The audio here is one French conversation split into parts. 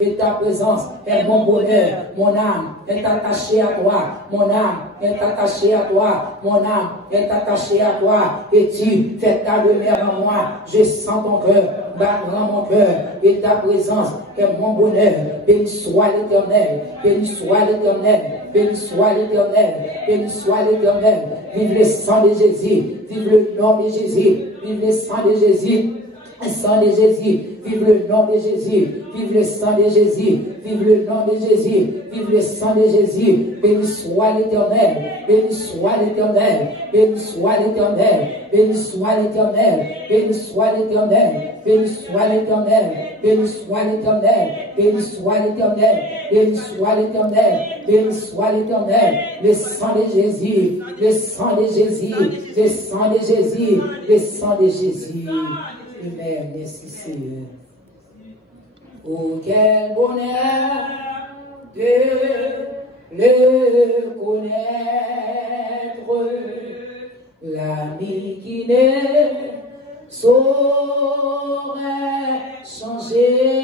Et ta présence est mon bonheur, mon âme est attachée à toi, mon âme est attachée à toi, mon âme est attachée à toi, et tu fais ta demeure en moi, je sens ton cœur battre dans mon cœur, et ta présence est mon bonheur, béni soit l'Éternel, béni soit l'Éternel, béni soit l'Éternel, béni soit l'Éternel, vive le sang de Jésus, vive le nom de Jésus, vive le sang de Jésus. Le sang de Jésus, vive le nom de Jésus, vive le sang de Jésus, vive le nom de Jésus, vive le sang de Jésus, béni soit l'Éternel, béni soit l'Éternel, béni soit l'Éternel, béni soit l'Éternel, béni soit l'Éternel, béni soit l'Éternel, béni soit l'Éternel, béni soit l'Éternel, béni soit l'Éternel, béni soit l'Éternel, le sang de Jésus, le sang de Jésus, le sang de Jésus, le sang de Jésus. Amen, merci Seigneur. Oh, quel bonheur de le connaître, l'ami qui ne saurait changer,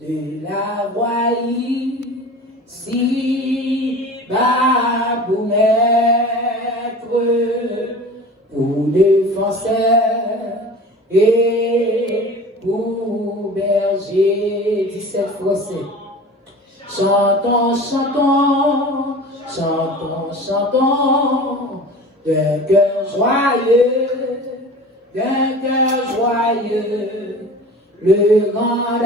de la voix ici bas pour mettre, pour défenseur et pour berger. 17 français. Chantons, chantons, chantons, chantons, d'un cœur joyeux, le grand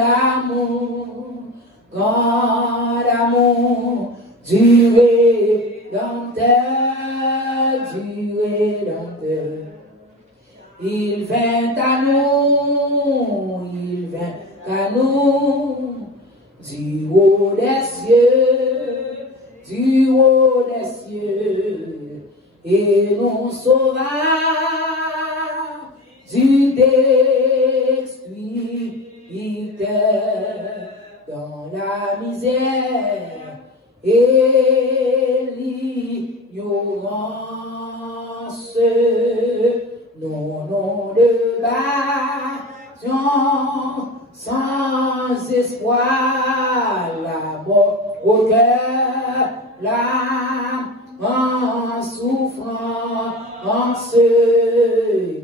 amour du Rédempteur, du Rédempteur. Il vint à nous, il vint à nous, du haut des cieux, et nous sauvera du destructeur dans la misère et l'ignorance. Non de passion sans espoir, la mort au cœur, l'âme en souffrance,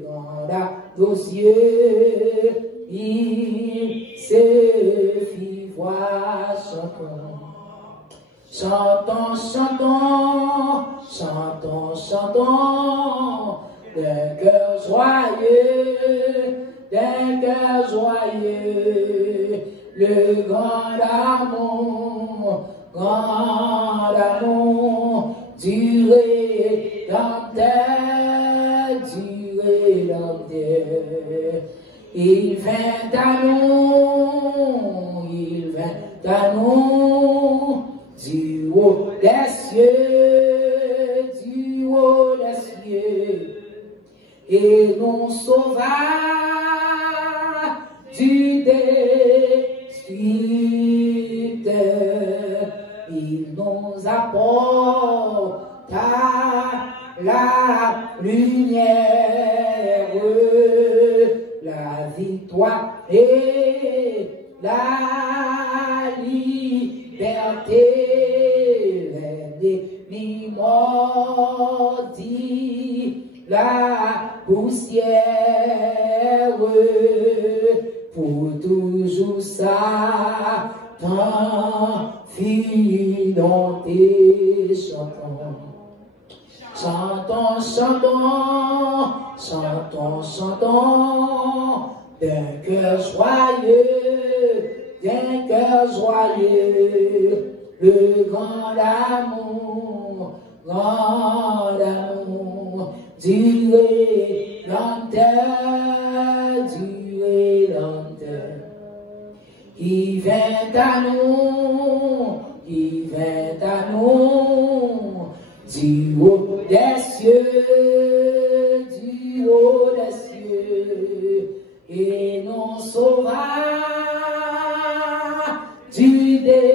grande aux yeux, il se fit voir. Chantons, chantons, chantons, chantons, d'un cœur joyeux, le grand amour du Rédempteur, il vint à nous, du haut des cieux, et nous sauva du destructeur. Il nous apporta la lumière, la victoire et la liberté. L'ennemi maudit la poussière, pour toujours Satan fit dompter. Chantons, chantons, chantons, chantons, d'un cœur joyeux, le grand amour du Rédempteur, qui vint à nous, du haut des cieux, et nous sauvera du destructeur.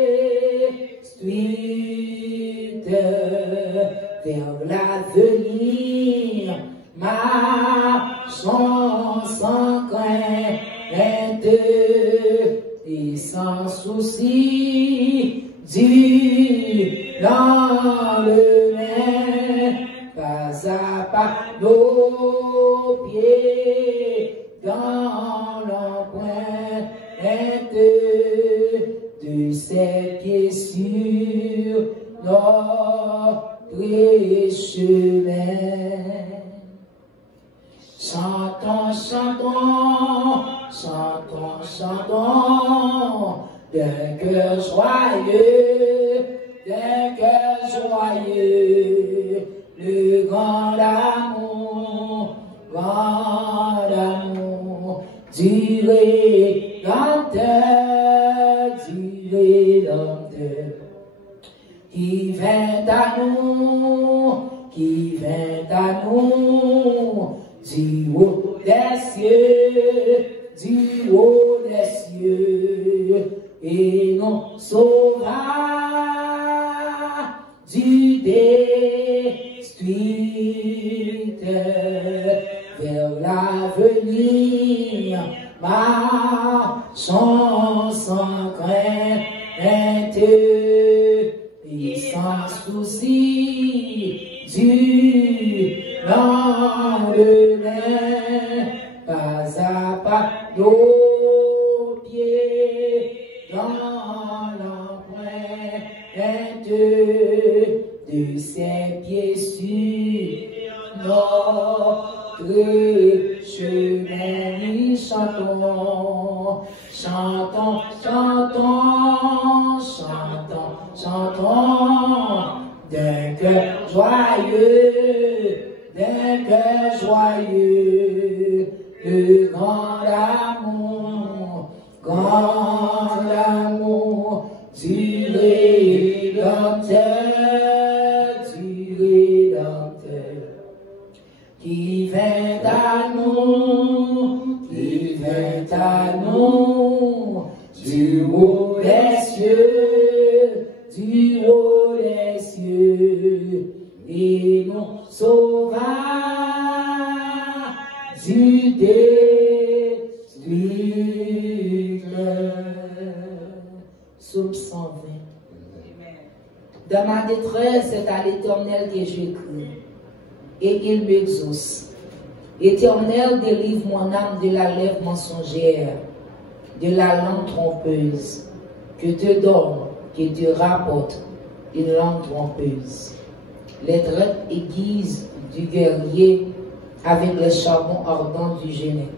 Vers l'avenir marchons sans crainte, et sans souci, Dieu dans le main, pas à pas nos pieds dans l'empreinte de ses pieds sur notre chemin. Chantons, chantons, chantons, chantons, d'un cœur joyeux, le grand amour, du Rédempteur, qui vint à nous, du haut des cieux, et nous sauva du destructeur vers l'avenir, marchons sans crainte et sans souci, Dieu lendemain, pas à pas nos pieds dans l'empreinte de ses pieds sur notre chemin. Chantons, chantons, chantons, chantons, chantons, d'un cœur joyeux, le grand amour du Rédempteur, qui vint à nous, du haut des cieux, et nous sauva du destructeur. Psaume 120. Dans ma détresse, c'est à l'Éternel que je crie, et il m'exauce. Éternel, délivre mon âme de la lèvre mensongère, de la langue trompeuse, que te donne, que te rapporte une langue trompeuse. Les traits aiguisent du guerrier avec le charbon ardent du génie.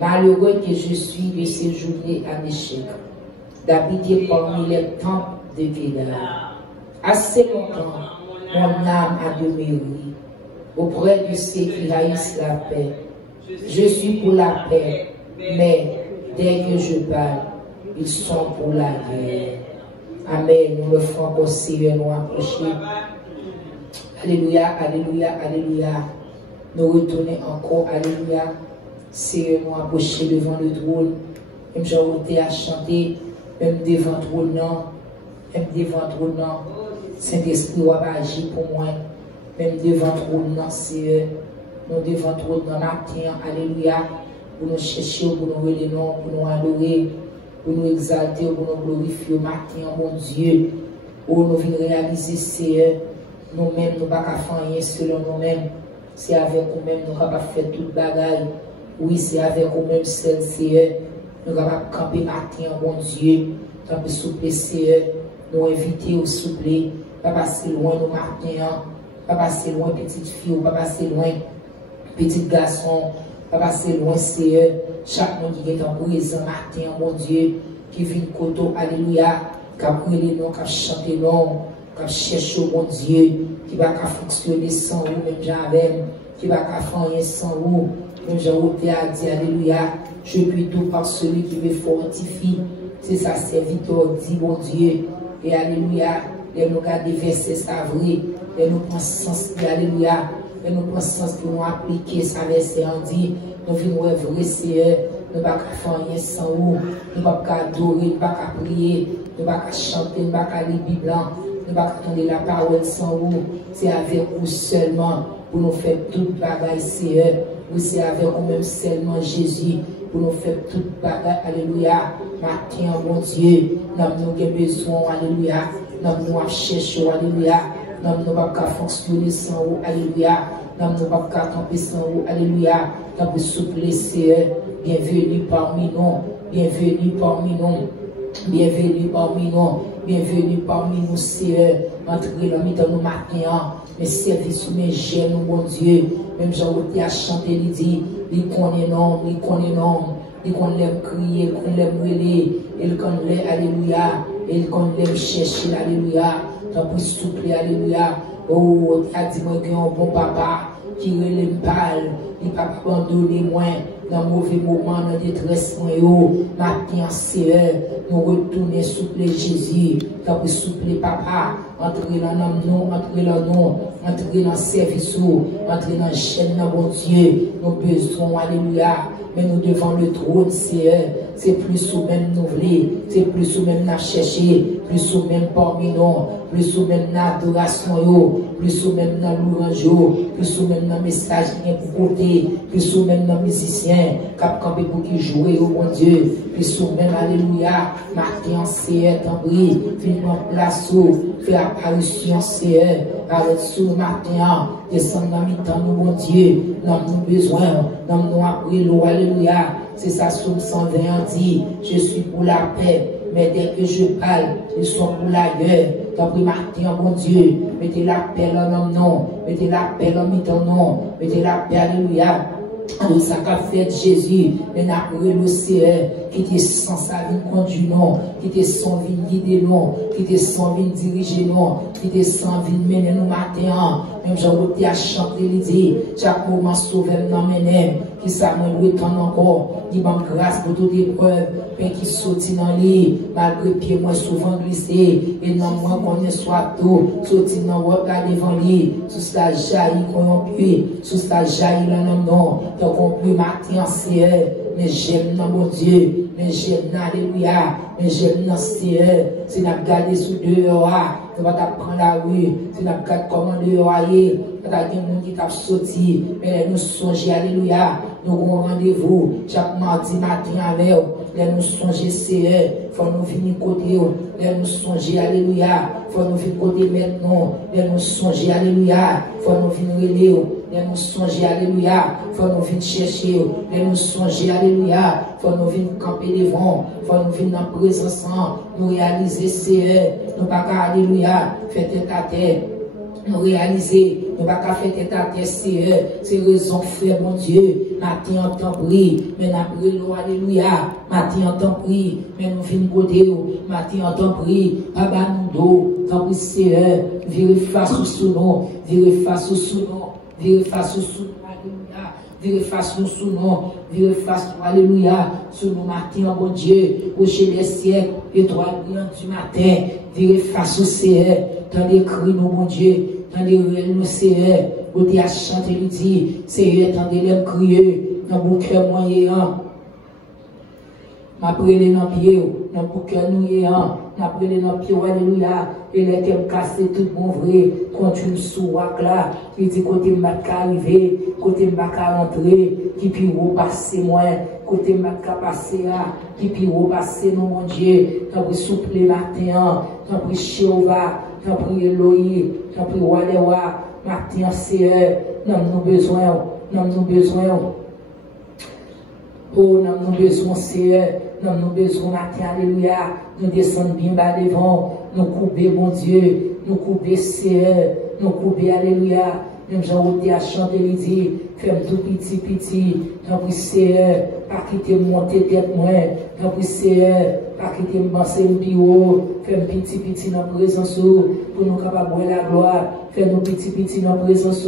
Malheureux que je suis de séjourner à Méchec, d'habiter parmi les temples de Kédar. Assez longtemps, mon âme a demeuré auprès de ceux qui haïssent la paix. Je suis pour la paix, mais dès que je parle, ils sont pour la guerre. Amen. Nous le ferons au Seigneur, nous approcher. Alléluia, alléluia, alléluia. Nous retournons encore, alléluia. Seigneur, nous approcher devant le trône. Même j'ai été à chanter, même devant le trône, même devant le trône. Saint-Esprit va agir pour moi. Même devant le trône, Seigneur. Nous devant le trône matin, alléluia. Pour nous chercher, pour nous relever, pour nous adorer, pour nous exalter, pour nous glorifier au matin, mon Dieu. Pour nous venir réaliser, Seigneur. Nous-mêmes, nous ne pouvons pas faire rien selon nous-mêmes. C'est avec nous-mêmes, nous ne pouvons pas faire toute bagaille. Oui, c'est avec nous-mêmes, Seigneur. Nous ne pouvons pas camper matin, mon Dieu. Nous pouvons souper, Seigneur. Nous inviter au souper. Pas passer loin, nous matin. Pas passer loin, petite fille, pas passer loin, petit garçon. Pas passer loin, Seigneur. Chaque monde qui est en présent matin, mon Dieu. Qui vient côté, alléluia. Qui a brûlé les noms, qui a chanté les noms. Qui cherche mon Dieu, qui va fonctionner sans vous, même j'avais, qui va faire rien sans vous, même j'ai été à dire, alléluia, je puis tout par celui qui me fortifie, c'est sa serviteur, dit mon Dieu, et alléluia, et nous garder verset ça vrai, et nous prenons sens, alléluia, et nous prenons sens pour nous appliquer sa verset en dit, nous venons vrai Seigneur, nous ne pouvons pas faire rien sans vous, nous ne pouvons pas adorer, nous ne pouvons pas prier, nous ne pouvons pas chanter, nous ne pouvons pas lire la Bible. Nous ne pouvons pas attendre la parole sans vous. C'est avec vous seulement pour nous faire toute bagaille, Seigneur. Oui, c'est avec vous même seulement Jésus pour nous faire toute bagarre, alléluia. Matin, mon Dieu, nous avons besoin, alléluia. Nous avons cherché, alléluia. Nous n'avons pas fonctionner sans vous, alléluia. Nous n'avons pas camper sans vous, alléluia. Nous avons souffler, Seigneur. Bienvenue parmi nous, bienvenue parmi nous. Bienvenue parmi nous, bienvenue parmi nous, Seigneur. Entrez dans nous matin, mes services, mes jeunes, mon Dieu. Même Jean-Roté a chanté, il dit, il connaît non, il connaît non, il connaît crier, il connaît brûler, il connaît, alléluia, il connaît chercher, alléluia. T'as pris souple, alléluia. Oh, t'as dit, moi, qu'il y a un bon papa qui relève parle, il va pas abandonner moi. Dans mauvais moment, dans détresse, matin, Seigneur, nous retournons souple Jésus, t'as pu souple papa, entrer dans nous, entrer dans nous, entrer dans le service, entrer dans la chaîne, mon Dieu, nous besoin, alléluia, mais nous devant le trône, Seigneur, c'est plus ou même nous voulons, c'est plus ou même nous chercher, plus ou même parmi nous, plus ou même l'adoration, plus ou même dans l'ourange, plus ou même dans message pour côté, plus ou même dans musicien, cap campé pour qui jouer, oh mon Dieu, plus ou même, alléluia, matin, Seigneur, t'en prie, viens en place, fais apparition, Seigneur, arrête sous le matin, descends dans le temps, mon Dieu, nous avons besoin, nous avons appris l'eau, alléluia, c'est ça, Somme 120 dit, je suis pour la paix, mais dès que je parle, ils sont pour la guerre. T'as pris matin, mon Dieu, mettez la paix en nom, mettez la paix en mi-temps, non, mettez la paix, alléluia. Alors, ça qu'a fait Jésus, mais n'a pas le Seigneur, qui était sans sa vie conduire, non, qui était sans vie guider, non, qui était sans vie diriger, non, qui était sans vie mener nous matin. Même Jean-Roté a chanté, il dit, chaque moment sauvé dans mes nègres, qui s'amène encore, qui manque grâce pour toute épreuve, mais qui sortit dans l'île, malgré pied, moi souvent glissé, et non, moi qu'on est soit tout, sorti dans le regard devant l'île, sous cela jaillit corrompu, sous cela jaillit le nom, donc on peut matin, Seigneur, mais j'aime dans mon Dieu, mais j'aime dans alléluia, mais j'aime dans Seigneur, c'est n'a gardé sous dehors, on va prendre la rue, c'est n'a gardé comment dehors, on va dire monde qui t'a sorti, mais nous songeons, alléluia, nous avons rendez-vous chaque mardi matin avec vous, nous songer, Seigneur, faut nous venir côté, nous songer, alléluia, faut nous venir côté maintenant, nous songer, alléluia, faut nous venir relais, nous songer, alléluia, faut nous venir chercher, nous songer, alléluia, faut nous venir camper devant, faut nous venir dans la présence, nous réaliser, Seigneur, nous pas qu'à, alléluia, faire tête à tête. Nous réaliser, nous ne pouvons pas faire tête à tête, c'est raison, frère, mon Dieu. Matin, en temps prie, mais nous prions, alléluia. Matin, en temps prie, mais nous finissons côté, matin, en temps prie, papa, nous dos, tant pis, Seigneur, virez face au sous-nom, virez face au sous-nom, virez face au sous-nom, alléluia. Virez face au sous-nom, virez face, alléluia, sous nos matins, mon Dieu, au chez des siècles, étoile brillante du matin, virez face au Seigneur, dans les cris, mon Dieu, dans les ruelles, nous, Seigneur, où tu as chanté, il dit, Seigneur, tendez-les crier, dans mon cœur moyen, m'a pris dans le pied, dans mon cœur nous yéant, m'a pris dans le pied, alléluia, et les qu'elle casse tout bon vrai, continue sous là, il dit, côté m'a arrivé, côté m'a rentrer, qui puis repasser moi, côté m'a passer là, qui puis repasser non, mon Dieu, t'as pris souple matin, t'as pris Jéhovah, t'as pris Elohim, t'as pris Walewa, matin, Seigneur, nous avons besoin, nous avons besoin. Oh, nous avons besoin, Seigneur, nous avons besoin, matin, alléluia, nous descendons bien bas devant, nous couper, mon Dieu, nous couper, Seigneur, nous couper, alléluia, même Jean-Roté a chanté, il dit, fais tout petit, tant pis, Seigneur, pas quitter monter tête moins, tant pis, Seigneur, pas quitter me penser le bureau, fais petit dans la présence, pour nous capables de la gloire, fais nous petit dans la présence,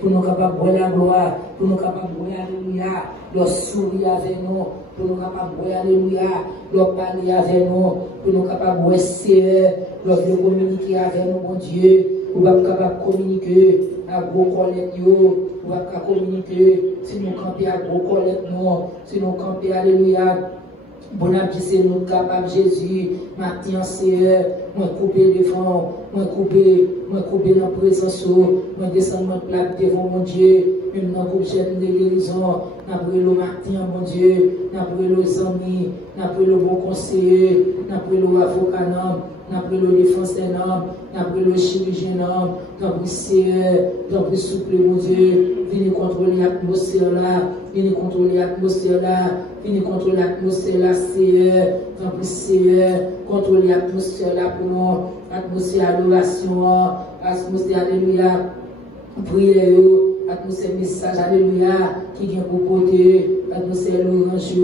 pour nous capables de la gloire, pour nous capables de alléluia, leur sourire avec nous, pour nous capables de alléluia, leur parler avec nous, pour nous capables de Seigneur, leur communiquer avec nous, mon Dieu, pour nous capables de communiquer à gros collègues, pour nous communiquer, si nous campons à gros collègues, si nous campons, alléluia, Bon appétit, c'est nous capable, Jésus. Matin, Seigneur, moi couper devant, moi couper dans la présence, moi descendre ma plaque devant mon Dieu. Même dans le groupe de guérison, n'après le matin, mon Dieu, n'après les amis, n'après le bon conseiller, n'après le avocat, n'après le défenseur, n'après le chirurgien, n'après Seigneur, n'après souple, mon Dieu. Venez contrôler l'atmosphère là, venez contrôler l'atmosphère là, venez contrôler l'atmosphère là, Seigneur, n'après Seigneur, contrôler l'atmosphère là pour nous, atmosphère adoration, atmosphère alléluia, prière, atmosphère message, alléluia, qui vient pour porter, atmosphère l'orange,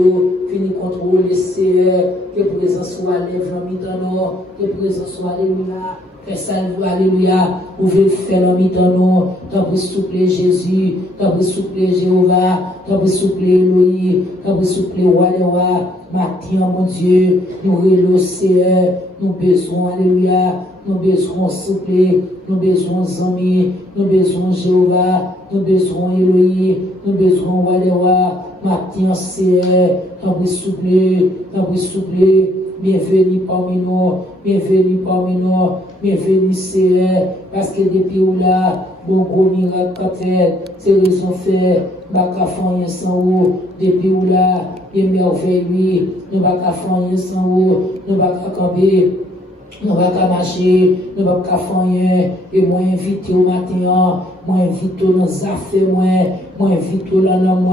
fini contrôler, Seigneur, que présence soit lève en mi-temps, que présence soit alléluia. Fais ça, alléluia, ouvrez le fer en mi-temps, t'as pris souple Jésus, t'as pris souple Jéhovah, t'as pris souple Elohim, t'as pris souple roi des rois, matin, mon Dieu, nous relons, Seigneur, nous besoin, alléluia, nous besoin souple, nous besoin amis, nous besoin Jéhovah, nous besoin Elohim, nous besoin roi des rois, matin, Seigneur, t'as pris souple, bienvenue parmi nous, bienvenue parmi nous, bienvenue Seigneur, parce que depuis où là, bon gros miracle qu'a fait, c'est raison fait, bah qu'à faire rien sans vous, depuis où là, des merveilles lui, nous bah qu'à faire rien sans vous, nous bah qu'à camper, nous bah qu'à marcher, nous bah qu'à faire rien, et moi invité au matin, moi invité dans les affaires, moi invité dans l'homme,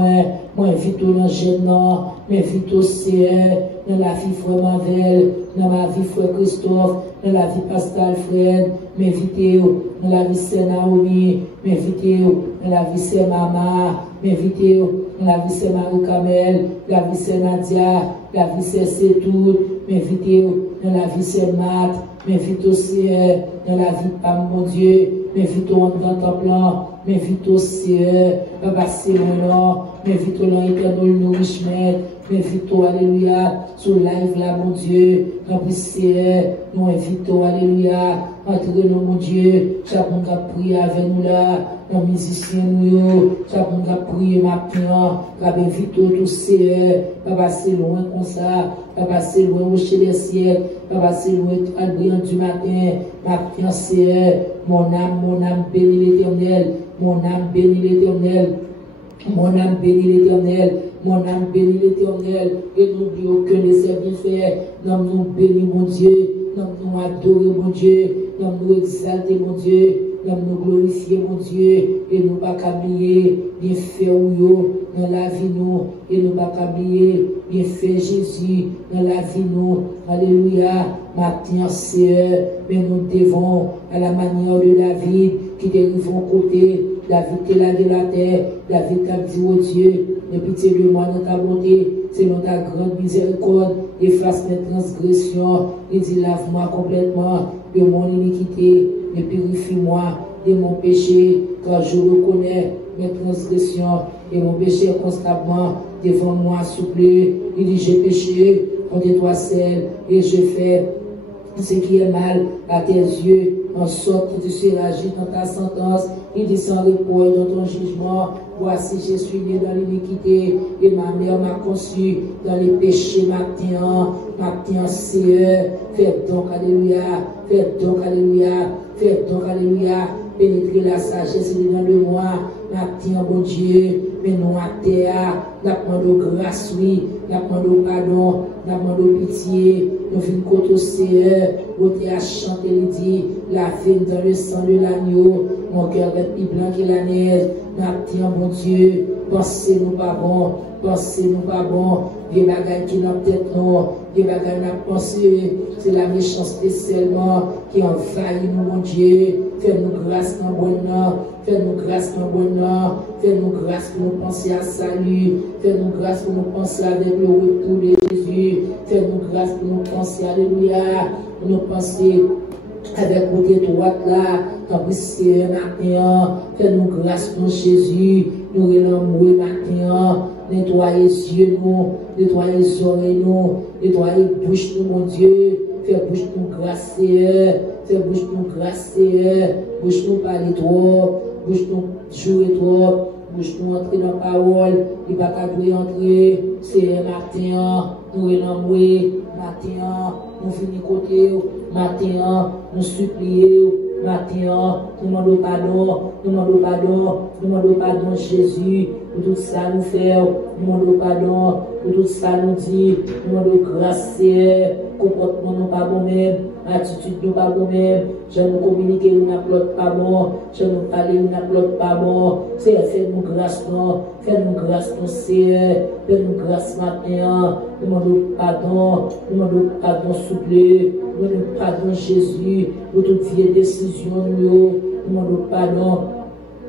moi invité dans le jeune, moi invité au Seigneur, dans la vie frère Mavel, dans ma vie frère Christophe, dans la vie pasteur Alfred, m'invitez dans la vie sœur Naomi, m'invitez dans la vie sœur Mama, m'invitez dans la vie sœur Marie Kamel, la vie sœur Nadia, la vie sœur Setout, m'invitez dans la vie sœur Matt, m'invitez aussi dans la vie de Pam, mon Dieu, m'invitez dans ton plan, m'invitez aussi, Papa c'est mon nom, m'invitez dans l'éternel nourrissement, m'invitons, alléluia, sur live là, mon Dieu, nous invitons, alléluia, entrez nous, mon Dieu, chaque monde a prié avec nous là, nos musiciens nous, chaque monde a prié maintenant, invitons tous ces, Papa c'est loin comme ça, Papa c'est loin au chez les siècles, Papa c'est loin à brillant du matin, ma fiancée, mon âme bénit l'éternel, mon âme bénit l'éternel. Mon âme bénit l'éternel, mon âme bénit l'éternel, et n'oublions que les bienfaits, nous bénis mon Dieu, nous adorons mon Dieu, nous exalter mon Dieu, nous glorifier mon Dieu, et nous pas qu'oublier bien fait dans la vie nous, et nous pas qu'oublier bien fait Jésus dans la vie nous, alléluia, matin Seigneur, mais nous devons à la manière de David qui dérive au côté. David te l'a de la terre, David t'a dit au Dieu, ne pitié de moi dans ta bonté, selon ta grande miséricorde, efface mes transgressions, et dit lave-moi complètement de mon iniquité, et purifie-moi de mon péché, car je reconnais mes transgressions, et mon péché est constamment devant moi, souple, il dit j'ai péché contre toi seul, et je fais ce qui est mal à tes yeux, en sorte que tu seras juste dans ta sentence, il dit sans repos dans ton jugement, voici je suis né dans l'iniquité, et ma mère m'a conçu dans les péchés, matin, Seigneur, faites donc, alléluia, pénétrer la sagesse dedans de moi, matin, bon Dieu, mais non à terre, la demande grâce, oui, la demande pardon, la demande pitié, nous venons côté Seigneur, côté à chanter, il dit, la vie dans le sang de l'agneau, mon cœur est plus blanc que la neige, matin, bon Dieu, pensez-nous pas bon, des bagailles qui n'ont peut-être non, des bagailles n'a pensé, c'est la méchanceté seulement qui envahit nous, mon Dieu, fais-nous grâce dans bon nom, fais-nous grâce dans bon nom, fais-nous grâce pour nous penser à salut, fais-nous grâce pour nous penser avec le retour de Jésus, fais-nous grâce pour nous penser, alléluia, pour nous penser avec côté droite là, tant que c'est matin, fais-nous grâce pour Jésus, nous relâchons matin, nettoyer les yeux nous, nettoyer les oreilles nous, nettoyer la bouche nous, mon Dieu, fais bouche nous grâce, fais bouche nous grâce, bouche nous parler trop, bouche nous jouer trop, bouche nous entrer dans la parole, il va pas entrer, c'est matin, nous relancer, matin, nous venons côté, matin, nous supplier, matin, nous demandons pardon, nous demandons pardon, nous demandons pardon, Jésus, pour tout ça nous faire, nous demandons pardon, pour tout ça nous dit, nous demandons grâce, comportement nous pas bon même, attitude nous pas bon même, je nous communiquer nous n'applaudit pas bon, je nous parler nous n'applaudit pas bon, c'est fais-nous grâce non, fais-nous grâce non Seigneur, fais-nous grâce matin, nous demandons pardon souple, nous demandons pardon Jésus, pour toute vieille décision nous demandons pardon.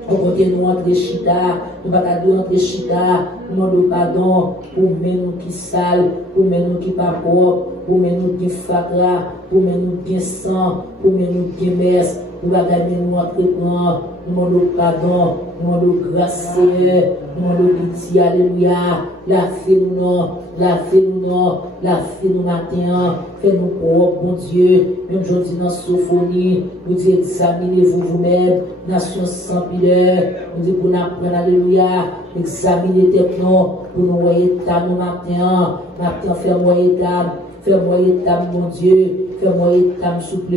Pour côté nous entre chita, nous battons entre chita, nous demandons pardon pour nous qui sale, pour nous qui pas propre, pour nous qui fatra, pour nous qui sang, pour nous qui messe, pour battons nous entre prendre, nous demandons pardon, nous demandons grâce, nous demandons pitié, alléluia, la fée nous non, la fée nous non, la fée nous matin, fais-nous propre, bon Dieu, même aujourd'hui dans Sophonie, nous disons examinez-vous vous-même, nation sans pudeur, nous disons pour nous apprendre, alléluia, examinez tête non, pour nous voyer table nous matin, fais-moi table, mon Dieu, fais-moi table souple,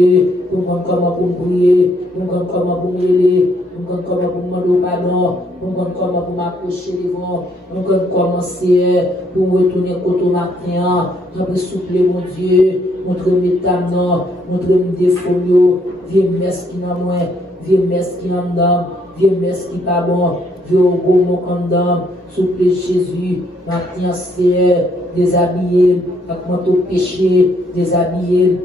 pour nous comment pour prier, pour nous comment pour mêler, pour nous comment pour demander pardon, pour nous comment pour m'approcher devant, pour nous commencer, pour retourner côté matin, nous souple, mon Dieu, montre mes tables non, montre mes défauts, viens mesquin en moi, viens mesquin en dedans, viens mesquin pas bon, viens au gros mon condamne, souple Jésus, matin Seigneur, déshabillé, avec manteau péché, déshabillé,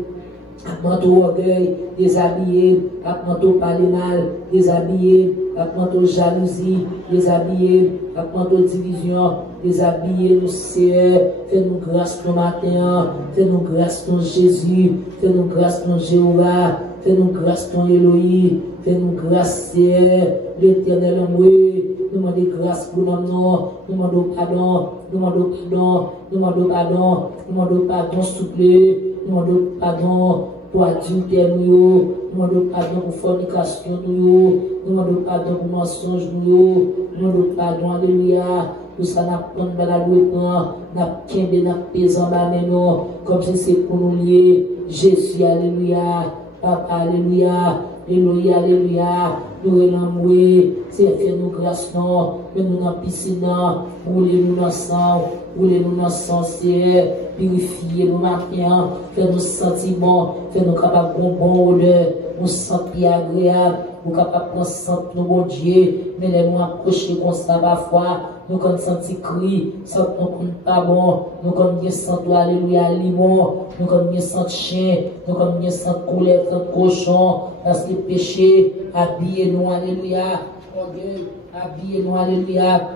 avec manteau orgueil, déshabillé, avec manteau parler mal, déshabillé, avec manteau jalousie, déshabillé, avec manteau division, déshabillé, nous Seigneur, fais-nous grâce ton matin, fais-nous grâce ton Jésus, fais-nous grâce ton Jéhovah, fais-nous grâce ton Elohim, fais-nous grâce Seigneur, l'Éternel en moi, nous demandons grâce pour nous, nous demandons pardon, nous demandons pardon, nous demandons pardon, nous demandons pardon souple, nous demandons pardon pour adultère nous demandons pardon pour fornication nous demandons pardon pour mensonge nous demandons pardon, alléluia, pour ça n'a pas de la loi, n'a qu'un n'a pesant la main, comme si c'est pour nous lier, Jésus, alléluia, Papa, alléluia, Elohim, alléluia, nous relancer, c'est faire nous grâce, non, mais nous dans piscine, roulez-nous dans sang, roulez-nous dans sang, c'est purifier nos matin, faire nos sentiments, faire nous capables de bon odeur, nous sentir agréable, nous capables de sentir nos bon Dieu, mais les mots approchés comme ça parfois, nous quand sentir cri, sans qu'on compte pas bon, nous quand bien sentir alléluia limon, nous quand bien sentir chien, nous quand bien sentir couleur, cochon, parce que péché, habillez-nous, alléluia, orgueil, habillez-nous, alléluia,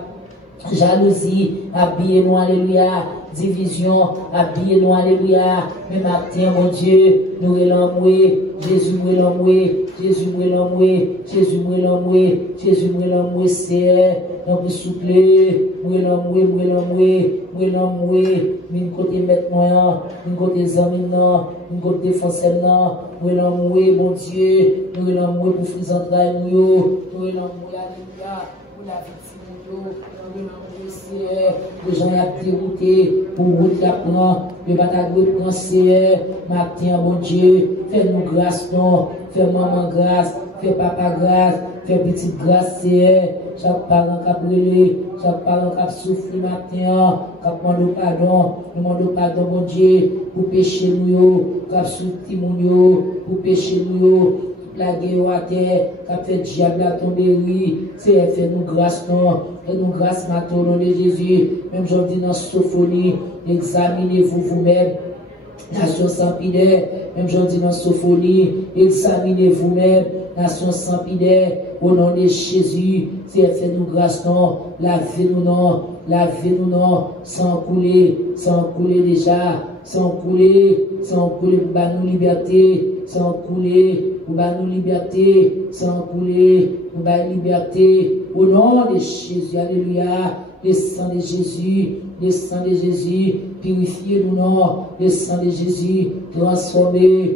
jalousie, habillez-nous, alléluia, division, habillez-nous, alléluia, mais matin, mon Dieu, nous relancer, Jésus nous relancer, Jésus nous relancer, Jésus nous relancer, Jésus nous relancer, c'est donc souple, nous relancer, une côté mettre moi, une côté zami non, une côté défenseur non, nous relancer, mon Dieu, nous relancer pour friser entrailles nous relancer, alléluia, pour la victime les gens ont dérouté pour route la prendre, le bataille de prendre, matin, mon Dieu, fais-nous grâce, non, fais maman grâce, fais papa grâce, fais petite grâce, chaque parent qui a brûlé, chaque parent qui a souffert matin, qui a demandé pardon, mon Dieu, pour pécher nous, qui a souffert pour pécher nous, la guerre à terre, qui a fait diable à tomber, oui, c'est fais-nous grâce, non, fais-nous grâce maintenant au nom de Jésus, même aujourd'hui dans Sophonie, examinez-vous vous-même, nation sans pudeur, même aujourd'hui dans Sophonie, examinez vous-même, nation sans pudeur, au nom de Jésus, c'est fais-nous grâce, non, lavez-nous non, sans couler déjà, sans couler, pour nous liberté, sans couler, pour nous liberté, sans couler, pour nous liberté, au nom de Jésus, alléluia, le sang de Jésus, le sang de Jésus, purifiez-nous, non, le sang de Jésus, transformez,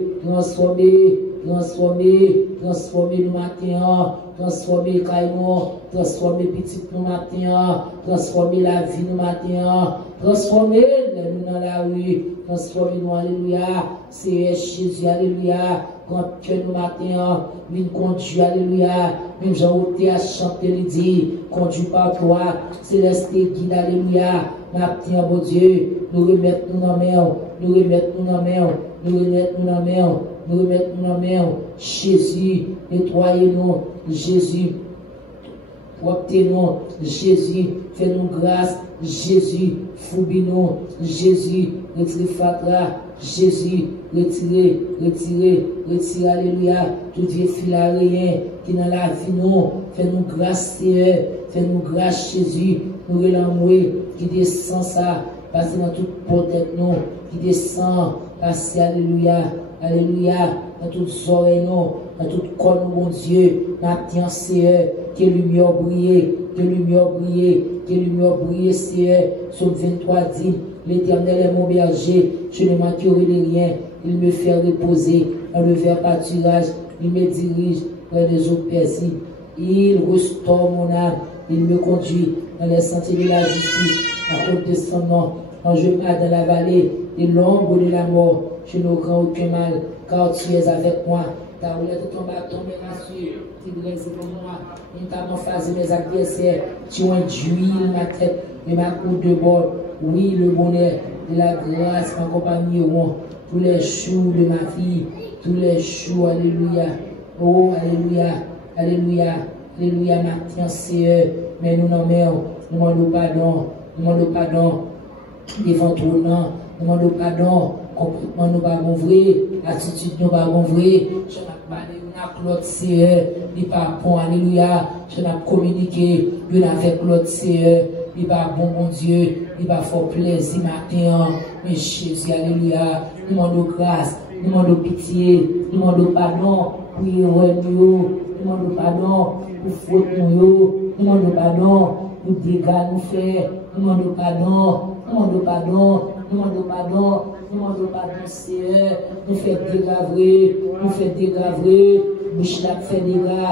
transformer nous matin, transformer Caïmon, transformer petit nous matin, transformer la vie nous matin, transformer nous dans la rue, transformer nous, alléluia, c'est Jésus, alléluia, quand que nous matin, nous conduit, alléluia, même Jean-Ôté à chanter, il dit, conduit par toi, céleste guide, alléluia, matin, bon Dieu, nous remettons nous dans la main, nous remettons nous dans la main, nous remettons nous dans la main, nous remettons nous dans la main, Jésus, nettoyez-nous, Jésus, proptez-nous, Jésus, fais-nous grâce, Jésus, foubis-nous, Jésus, retirez fatra, Jésus, retirez, alléluia, tout vieux fil à rien, qui dans la vie nous, fais-nous grâce, Seigneur, fais-nous grâce, Jésus, nous relamouer, qui descend ça, passer dans toute porte nous, qui descend, passer, alléluia, dans toutes oreilles nous, dans tout corps nous, mon Dieu, maintenant, Seigneur, que lumière brille, Seigneur, Psaume 23 dit, l'Éternel est mon berger, je ne manquerai de rien, il me fait reposer dans le vert pâturage, il me dirige près des eaux paisibles, il restaure mon âme, il me conduit dans les sentiers de la justice, à cause de son nom, quand je marche dans la vallée de l'ombre de la mort, je n'aurai aucun mal, car tu es avec moi. Ta roulette de ton bâton me rassure, tu dresses pour moi, notamment face mes adversaires, tu induis ma tête et ma coupe de bord. Oui, le bonheur et la grâce m'accompagneront tous les jours de ma vie, tous les jours, alléluia. Oh, alléluia, maintenant, Seigneur, mais nous n'en mettons, nous demandons pardon, devant ton nom, nous demandons pardon, complètement nous pas vrai, attitude nous pas vrai, je n'ai pas l'autre Seigneur, il n'est pas bon, alléluia, je n'ai communiqué, avec l'autre Seigneur, il n'est pas bon, mon Dieu, il va faire plaisir matin, mais Jésus, alléluia, nous demandons grâce, nous demandons pitié, nous demandons pardon, pour nous demandons pardon, pour faute nous demandons pardon, pour dégâts nous faire, nous demandons pardon, Seigneur, nous fait dégravrer, bouche là fait dégâts,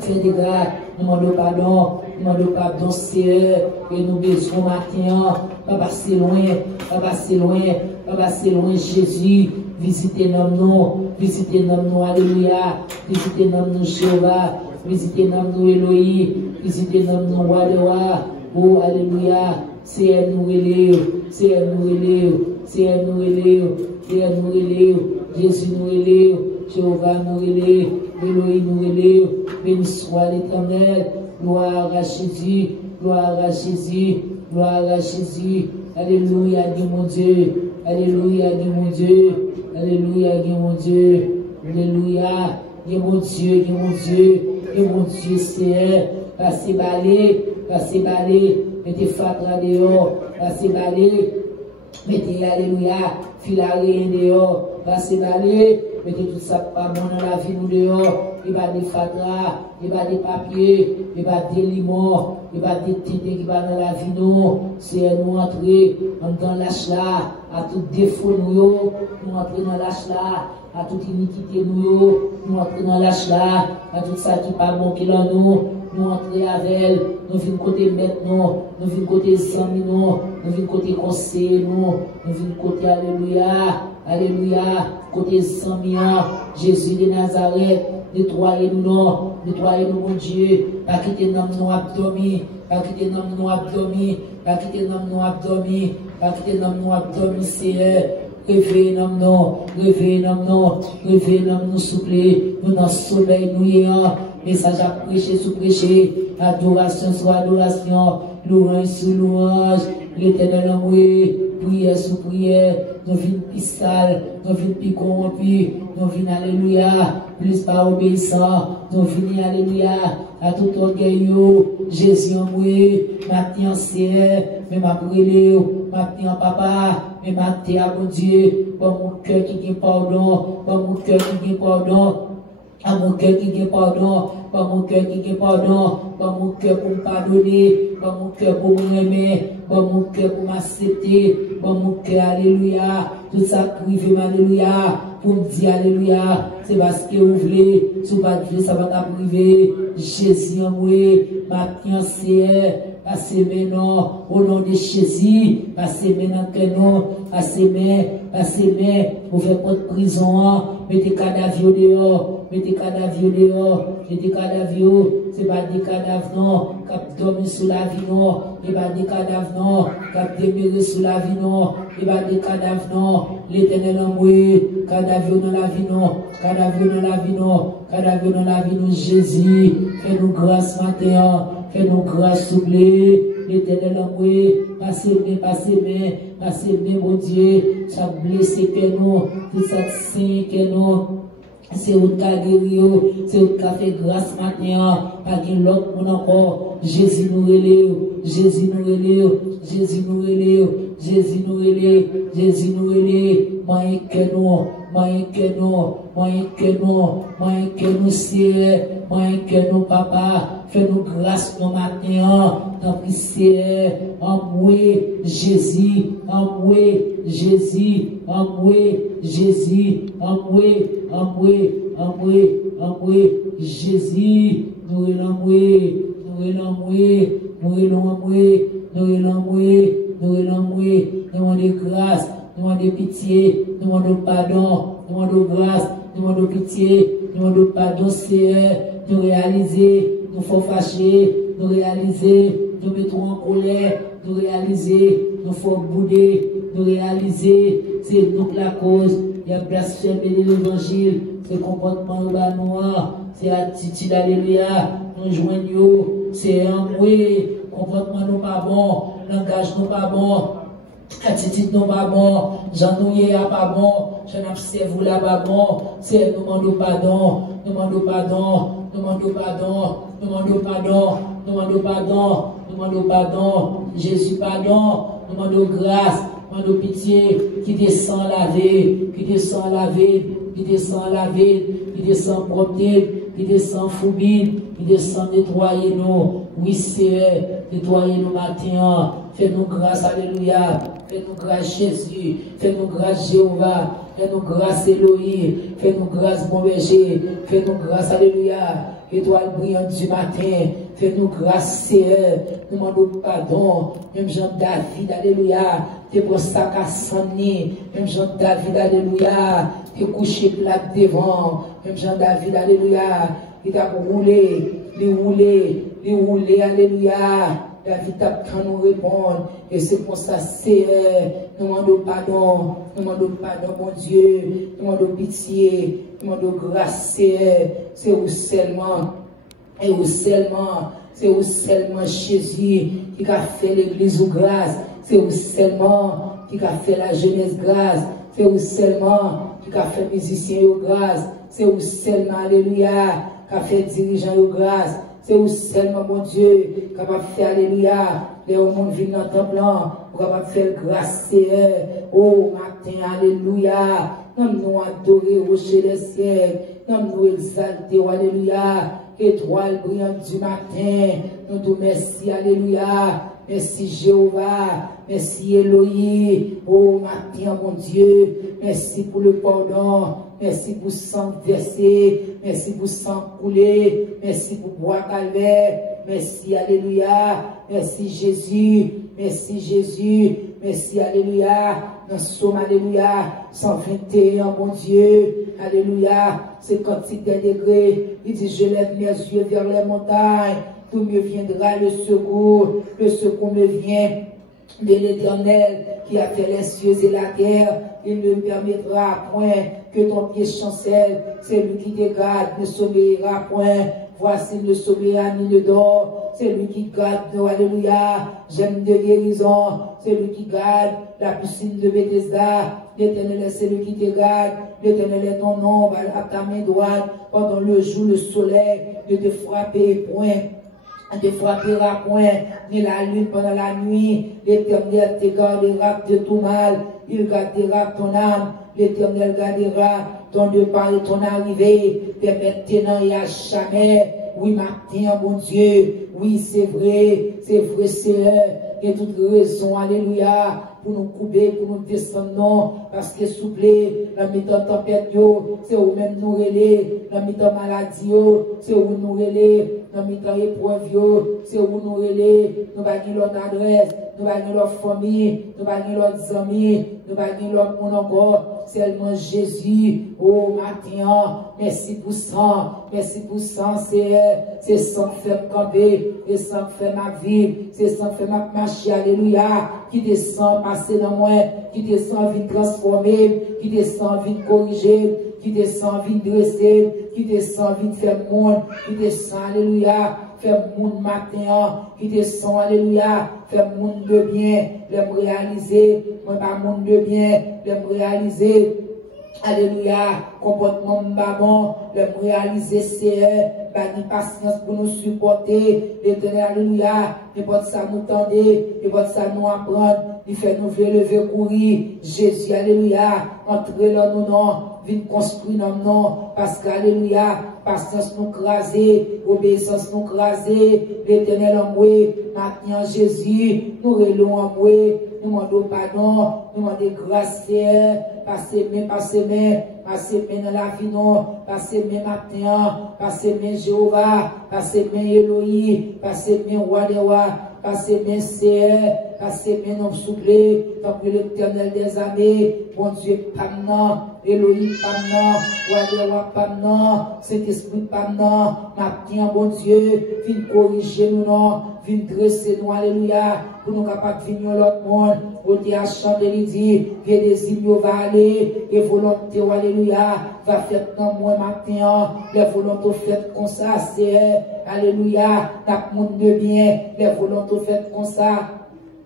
fait dégâts, nous demandons pardon, Seigneur, et nous besoin matin, pas passer loin, Jésus, visitez nous, alléluia, visitez nous, Jéhovah, visitez nous, Elohim, visitez nous, Wadewa, oh, alléluia, c'est nous élève, Jésus nous élève, Jéhovah nous élève, Elohim nous élève, béni soit l'Éternel, gloire à Jésus, alléluia, Dieu mon Dieu, alléluia, Dieu mon Dieu, Seigneur, passez balai, mettez fatra dehors, passez balai, mettez alléluia, filaré dehors, passez balai, mettez tout ça pas bon dans la vie nous dehors, il va des fatra, il va des papiers, il va des limons, il va des tétés qui va dans la vie nous, c'est nous entrer dans l'âge là, à tout défaut nous entrer dans l'âge là, à toute iniquité nous entrer dans l'âge là, à tout ça qui pas bon qui dans nous entrer avec elle, nous venons côté maître nous venons côté amis nous venons côté conseiller nous venons côté alléluia, côté amis, Jésus de Nazareth, nettoyez-nous, mon Dieu, pas quitter nous abdomen, Seigneur. Réveillez nous, soufflez, nous dans le soleil, nous message à prêcher sous prêcher, adoration sur adoration, louange sous louange, l'Éternel envoyé, prière sous prière, nous vîmes plus sales, nous vîmes plus corrompus, nous vîmes alléluia, plus pas obéissants, nous vîmes alléluia, à tout orgueil, Jésus envoyé, maintenant Seigneur, mais ma brûlé, maintenant papa, mais maintenant à mon Dieu, pour mon cœur qui dit pardon, pour mon cœur qui dit pardon, à mon cœur qui dit pardon, pour mon cœur qui dit pardon, pour mon cœur pour me pardonner, pour mon cœur pour m'aimer, bon mon cœur pour m'accepter, bon mon cœur, alléluia, tout ça privé, alléluia, pour me dire alléluia, c'est parce que vous voulez, si vous ne voulez, ça va t'arriver, Jésus en moi, ma fiancée, passez maintenant, au nom de Jésus, passez maintenant que nous, passez maintenant, vous faites pas de prison, mettez cadavre dehors, mettez cadavre dehors, mettez cadavre, c'est pas des cadavres non, cap dormir sous la vie non, et pas des cadavres non, cap demeurer sous la vie non, et pas des cadavres non, l'éternel en moi, cadavre dans la vie non, cadavre dans la vie non, cadavre dans la vie non, Jésus, fais-nous grâce matin, fais-nous grâce s'il vous plaît, l'éternel en moi, passez bien, mon Dieu, ça blessé que nous, tout ça saint que nous, c'est où t'as guéri, c'est où t'as fait grâce matin, pas qu'il l'autre monde encore, Jésus nous relève, Jésus nous relève, Jésus nous relève, Jésus nous relève, Jésus nous relève, moyen que nous, moyen que nous, moyen que nous, moyen que nous, c'est, moyen que nous, papa, fais-nous grâce nos matin, tant pis c'est, en moi, Jésus, en moi, Jésus, en moi, Jésus, en moi, en moi, en moi, en moi, Jésus, nous relons moi, nous relons moi, nous relons moi, nous relons moi, nous relons moi, nous demandons grâce, nous demandons pitié, nous demandons pardon, nous demandons grâce, nous demandons pitié, nous demandons pardon, Seigneur, nous réaliser, nous faut fâcher, nous réaliser, nous mettons en colère, nous réaliser, nous faut bouder, nous réaliser, c'est nous la cause, il y a blasphémé de l'évangile, c'est comportement noir, c'est attitude, alléluia, nous joignons, c'est un oui, comportement nous pas bon, langage nous pas bon, attitude nous pas bon, j'en nouillé pas bon, j'en observe là pas bon, c'est nous demandons pardon, nous demandons pardon, nous demandons pardon, nous demandons pardon, nous demandons pardon, nous demandons pardon, Jésus pardon, nous demandons grâce, nous demandons pitié, qui descend laver, qui descend laver, qui descend laver, qui descend protéger, qui descend foubine, qui descend nettoyer nous, oui Seigneur, nettoyer nous matin, fais-nous grâce, alléluia, fais-nous grâce Jésus, fais-nous grâce Jéhovah, fais-nous grâce Elohim, fais-nous grâce mon berger, fais-nous grâce, alléluia, étoile brillante du matin, fais-nous grâce Seigneur, nous demandons pardon, même Jean David, alléluia, t'es pour ça qu'à s'ennuyer, même Jean David, alléluia, t'es couché plat devant, même Jean David, alléluia, il t'a roulé, alléluia, David t'a quand nous répondre, et c'est pour ça, Seigneur, nous demandons pardon, mon Dieu, nous demandons pitié, nous demandons grâce, Seigneur, c'est où seulement, et où seulement, c'est où seulement Jésus qui a fait l'église ou grâce, c'est où seulement qui a fait la jeunesse grâce, c'est où seulement qui a fait musicien ou grâce, c'est où seulement, alléluia, qui a fait dirigeant ou grâce, c'est où seulement, mon Dieu, capable de faire, alléluia, les monde viennent dans ton plan, capable de faire grâce, Seigneur, oh, matin, alléluia, nous adorer, rocher des siècles, nous exalter, alléluia, étoile brillante du matin, nous te merci, alléluia, merci Jéhovah, merci Elohim, oh matin mon Dieu, merci pour le pardon, merci pour sang versé, merci pour sang coulé, merci pour bois calvaire, merci alléluia, merci Jésus, merci alléluia, dans Somme alléluia, 121 bon Dieu, alléluia, 56 degrés, il dit je lève mes yeux vers les montagnes, tout me viendra le secours me vient de l'Éternel qui a fait les cieux et la terre, il ne permettra point que ton pied chancelle, c'est lui qui te garde, ne sommeillera point, voici ne sommeillera ni ne dort, c'est lui qui garde, alléluia, j'aime de guérison, c'est lui qui garde la piscine de Bethesda, l'Éternel est celui qui te garde, l'Éternel est ton ombre à ta main droite, pendant le jour, le soleil ne te frappera point, ni la lune pendant la nuit, l'Éternel te gardera de tout mal, il gardera ton âme, l'Éternel gardera ton départ et ton arrivée, de maintenant et à jamais. Oui, matin, bon Dieu, oui, c'est vrai, Seigneur, et toute raison, alléluia, pour nous couper, pour nous descendre, non, parce que souple, dans mi-temps tempête, c'est où même nous relais, dans mi-temps maladie, c'est où nous relais, dans mi-temps épreuve, c'est où nous relais, nous baguons notre adresse, nous baguons notre famille, nous baguons notre amis, nous baguons notre monde encore, seulement Jésus, oh matin, merci pour ça, c'est sans faire camper, c'est sans faire ma vie, c'est sans faire ma marcher, alléluia, qui descend passer dans moi, qui descend vite transformer, qui descend vite corriger, qui descend vite dresser, qui descend vite faire monde, qui descend, alléluia, faire monde matin, qui descend, alléluia, faire monde de bien, les réaliser, moi pas monde de bien, les réaliser. Alléluia, comportement bon, le réaliser c'est une patience pour nous supporter, l'éternel, alléluia, et pour ça nous tendre, et pour ça nous apprendre, il fait nous lever courir, Jésus, alléluia, entrer dans nous non, vite construire dans nous, parce qu'alléluia, patience nous craser, obéissance nous craser, l'éternel en moi, maintenant Jésus, nous relons en moi, nous demandons pardon, nous demandons grâce, passez main dans la vie, non, passez main matin, passez main Jéhovah, passez main Elohim, passez main roi des rois, passez main Seigneur, passez main non souple, tant que l'éternel des années, bon Dieu, pas maintenant, Elohim, pas maintenant, roi des rois, pas maintenant, Saint-Esprit, pas maintenant, matin, bon Dieu, viens corriger nous, non, viens dresser nous, alléluia, pour nous capables de venir l'autre monde, au Dieu a chanté, il dit, viens des îles, va aller, et volonté, alléluia, va faire dans moi matin, les volontés faites comme ça, c'est, alléluia, n'a monde de bien, les volontés faites comme ça,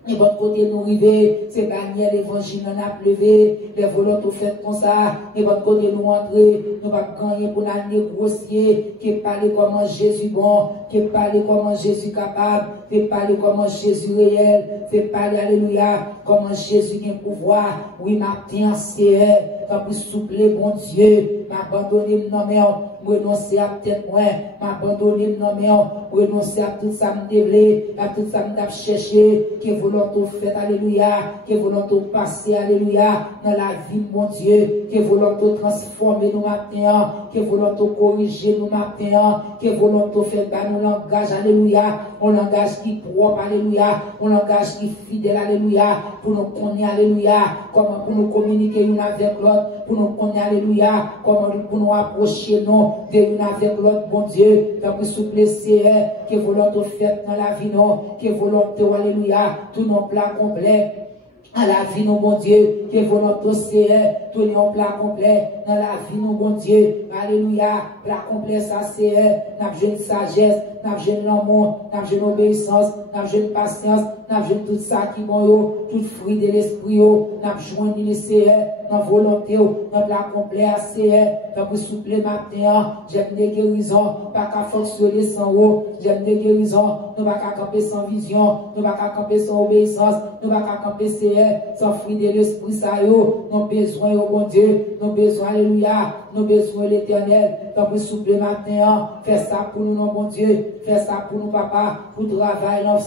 et votre côté nous river, c'est gagner l'évangile, on a levé, les volontés faites comme ça, et votre côté nous entrer, nous va gagner pour nous négocier, qui parle comment Jésus bon, qui parle comment Jésus capable, qui parle comment Jésus réel, qui parle, alléluia, comment Jésus a pouvoir, oui, matin, c'est, tant plus souple, bon Dieu, m'abandonner, non, mais renoncer à peut-être moi, m'abandonner, non, mais renoncer à tout ça, me développer, à tout ça, me chercher, qui volonté fait, alléluia, qui volonté passer, alléluia, dans la vie, mon Dieu, qui volonté transformer nous matin, qui volonté corriger nous matin, qui volonté faire dans nos langage, alléluia, un langage qui propre, alléluia, un langage qui fidèle, alléluia, pour nous connaître, alléluia, comment pour nous communiquer l'une avec l'autre, pour nous connaître, alléluia, comment pour nous approcher, non, de l'une avec l'autre, bon Dieu, donc souple, qui volonté fait dans la vie, non, qui volonté, alléluia, tout nos plats complets à la vie, nous, bon Dieu, que volonté c'est, tout nos plats complets dans la vie, nous, bon Dieu, alléluia, plat complet, ça c'est, n'a besoin de sagesse, n'a besoin de l'amour, n'a besoin d'obéissance, n'a besoin de patience, n'a besoin de tout ça qui bon, tout fruit de l'esprit, n'a besoin de l'essai, dans volonté, dans plat complet, assez, dans le souple matin, j'aime des guérisons, pas qu'à fonctionner sans eau, j'aime des guérisons, nous pas qu'à camper sans vision, nous pas qu'à camper sans obéissance, nous pas qu'à camper sans fruit de l'esprit, ça yo, nous besoin, oh bon Dieu, nous besoin, alléluia, nous besoin l'éternel, dans le souple matin, fais ça pour nous, non bon Dieu, fais ça pour nous, papa, pour travailler, non,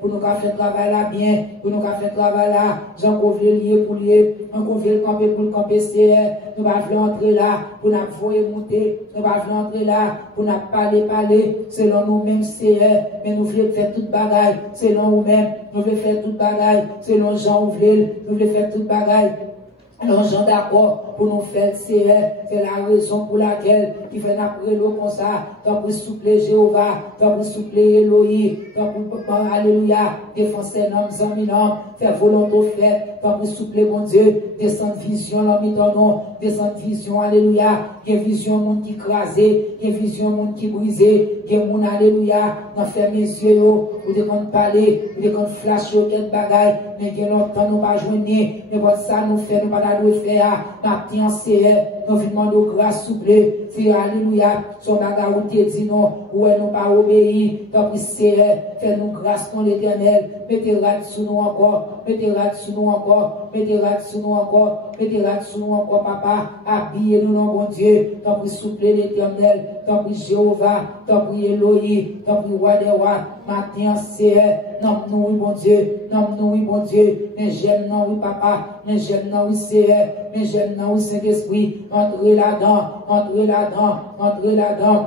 pour nous faire travail là bien, pour nous faire travail là, j'en conviens lié pour lier, on convient camper pour le camper, nous va entrer là, pour nous voir monter, nous va entrer là, pour nous parler, selon nous-mêmes, mais nous voulons faire toute bagaille, selon nous-mêmes, nous voulons faire toute bagaille, selon Jean Ouvrier, nous voulons faire toute bagaille. Alors, Jean d'accord pour nous faire, c'est la raison pour laquelle il fait après l'eau comme ça, tant pour souffler Jéhovah, tant pour souffler Elohim, tant pour, alléluia, défoncer l'homme, amis, faire volonté fait, tant pour souffler mon Dieu, descendre vision, l'homme, non, descendre vision, alléluia, qu'il y a vision, monde qui crasé, qu'il y a vision, monde qui brisé, qu'il y a monde, alléluia, dans faire mes yeux, ou de quand parler, ou de quand flasher, quel bagaille, mais qu'il y a longtemps, nous pas joindre, mais pour ça, nous fait, nous pas nous faire, matin, c'est, nous demandons grâce, souple, faire, alléluia, son bagarre, ou te dit non, ou nous pas obéi, tant pis, c'est, fais nous grâce, dans l'éternel, mettez rad sous nous encore, mettez rad sous nous encore, mettez rad sous nous encore, mettez rad sous nous encore, papa, habillez-nous, non, bon Dieu, tant pis, souple l'éternel, tant pis, Jéhovah, tant pis, Elohim, tant pis, roi des rois, matin, c'est, non, nous, oui, bon Dieu, non, nous, oui, bon Dieu, mais j'aime, non, oui, papa, mais j'aime, non, oui, c'est, mais j'aime, non, oui, Saint-Esprit, entrez là-dedans, entrez là-dedans, entrez là-dedans.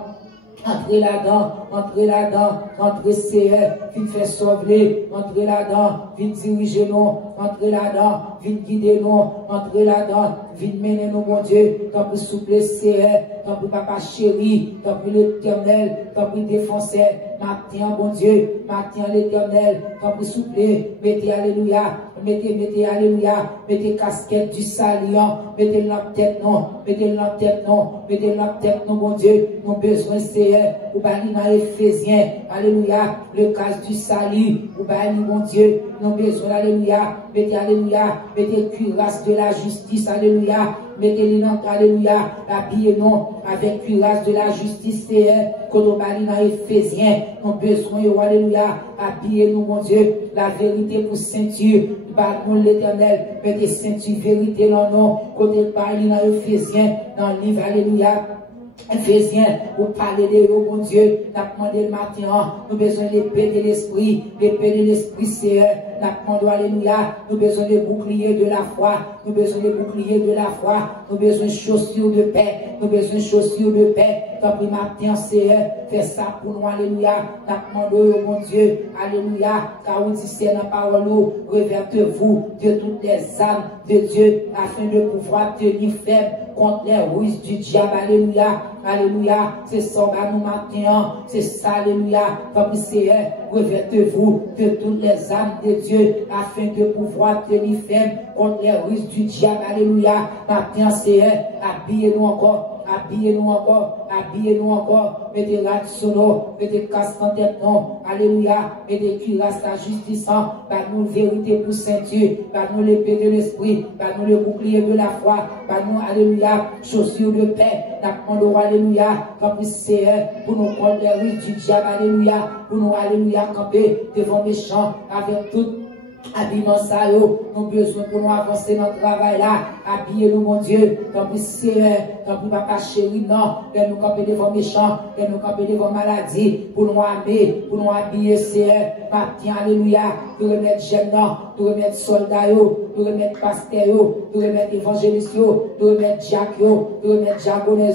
Entrez là-dedans, entrez là-dedans, entrez CR, vite faire sauver, entrez là-dedans, vite diriger nous, entrez là-dedans, vite guider nous, entrez là-dedans, vite mener nous, mon Dieu, tant pour souple CR, tant pour papa chéri, tant pour l'éternel, tant pour défoncer, matin, bon Dieu, matin l'éternel, tant pour souple, mettez alléluia, mettez alléluia, mettez casquette du saliant, mettez la tête non, mettez la tête non, mettez la tête non, mon Dieu, nous besoin c'est ou bani dans Éphésiens, alléluia, le cas du salut, ou bani, mon Dieu, nous besoin, alléluia, mettez cuirasse de la justice, alléluia, mettez-les dans, alléluia, habillez-nous avec cuirasse de la justice, c'est quand on bani dans Éphésiens, nous besoin, alléluia, habillez-nous, mon Dieu, la vérité pour ceinture, nous l'éternel, mettez ceinture vérité dans nous, côté parler dans Éphésiens, dans le livre, alléluia. Éphésiens, pour parler de vous, mon Dieu, n'a demandé le matin, nous besoin de l'épée de l'esprit, c'est, n'a demandé, alléluia, nous besoin de boucliers de la foi, nous besoin de boucliers de la foi, nous besoin de chaussures de paix, nous besoin de chaussures de paix, tant pis matin, c'est, fais ça pour nous, alléluia, n'a demandé, mon Dieu, alléluia, car on dit c'est la parole, revêtez-vous de toutes les âmes de Dieu, afin de pouvoir tenir ferme contre les ruses du diable, alléluia, alléluia, c'est ça, nous matin, c'est ça, alléluia, comme c'est, revêtez-vous de toutes les âmes de Dieu, afin de pouvoir tenir ferme contre les ruses du diable, alléluia, matin, c'est, habillez-nous encore, habillez-nous encore, habillez-nous encore, mettez la sono, mettez casse en tête, non, alléluia, mettez cuirasse la justice, par nous vérité pour ceinture, par nous l'épée de l'esprit, par nous le bouclier de la foi, par nous, alléluia, chaussures de paix, n'appendons, alléluia, comme c'est pour nous prendre les rues du diable, alléluia, pour nous, alléluia, camper devant méchants, avec tout habillement ça, nous besoin pour nous avancer dans le travail là, habillez-nous, mon Dieu, tant pis c'est, tant pis papa chéri, non, de nous camper devant méchants, de nous camper devant maladie, pour nous aimer, pour nous habiller, c'est, matin, alléluia, pour remettre jeunes, pour remettre soldats, pour remettre pasteurs, pour remettre évangélistes, pour remettre Jacques, pour remettre japonais,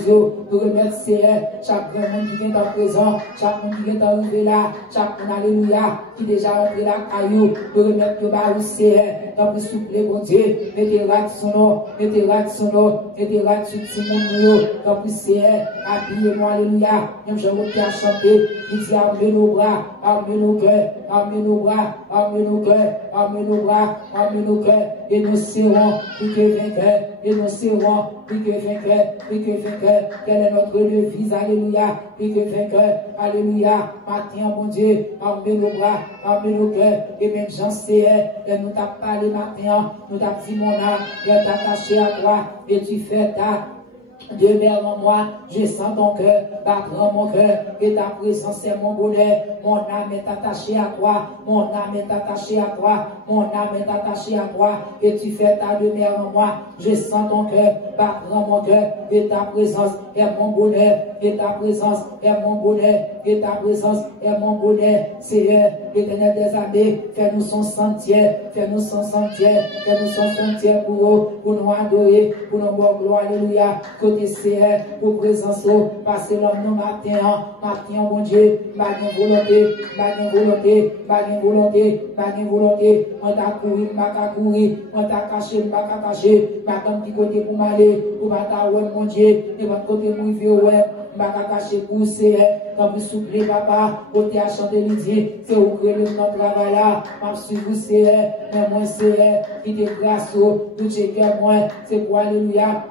pour remettre c'est, chaque monde qui vient en présent, chaque monde qui vient en arrivé là, chaque monde, alléluia, qui déjà rentré là, caillou, pour remettre le barou, c'est, tant pis souple, mon Dieu, mettez rat son nom, mettez rat son nom, mettez rat sur tout le monde, tant pis c'est, habillez-moi, alléluia, même je vous à chanter, il dit, armez nos bras, armez nos cœurs, armez nos bras, armez nos cœurs, armez nos bras, armez nos cœurs, et nous serons plus que vainqueurs, et nous serons plus que vainqueurs, plus que vainqueurs, quelle est notre devise, alléluia, plus que vainqueurs, alléluia, matin, mon Dieu, armez nos bras, armez nos cœurs, et même j'en sais, et nous t'as parlé matin, nous t'as dit mon âme, et t'attaché à toi, et tu fais ta demeure en moi, je sens ton cœur, battre dans mon cœur, et ta présence est mon bonheur, mon âme est attachée à toi, mon âme est attachée à toi, mon âme est attachée à toi, et tu fais ta demeure en moi, je sens ton cœur, battre dans mon cœur, et ta présence est mon bonheur, et ta présence est mon bonheur, et ta présence est mon bonheur, Seigneur, l'Éternel des armées, fais-nous son sentier, fais-nous son sentier, fais-nous son sentier pour nous adorer, pour nous voir gloire, alléluia, côté Seigneur, pour présence, passer l'homme matin, mon Dieu, ma volonté, ma volonté, ma volonté, ma volonté, on t'a couru, ma couru, on t'a caché, ma caché, ma comme petit côté pour m'aller, pour ma mon Dieu, et votre côté pour vivre, ouais, ma caché pour Seigneur, quand vous soufflez, papa, côté à chanter midi, c'est où que le travail là, ma suivre Seigneur, mais moi Seigneur, qui te grâce, tout ce qui est moi, c'est pour alléluia.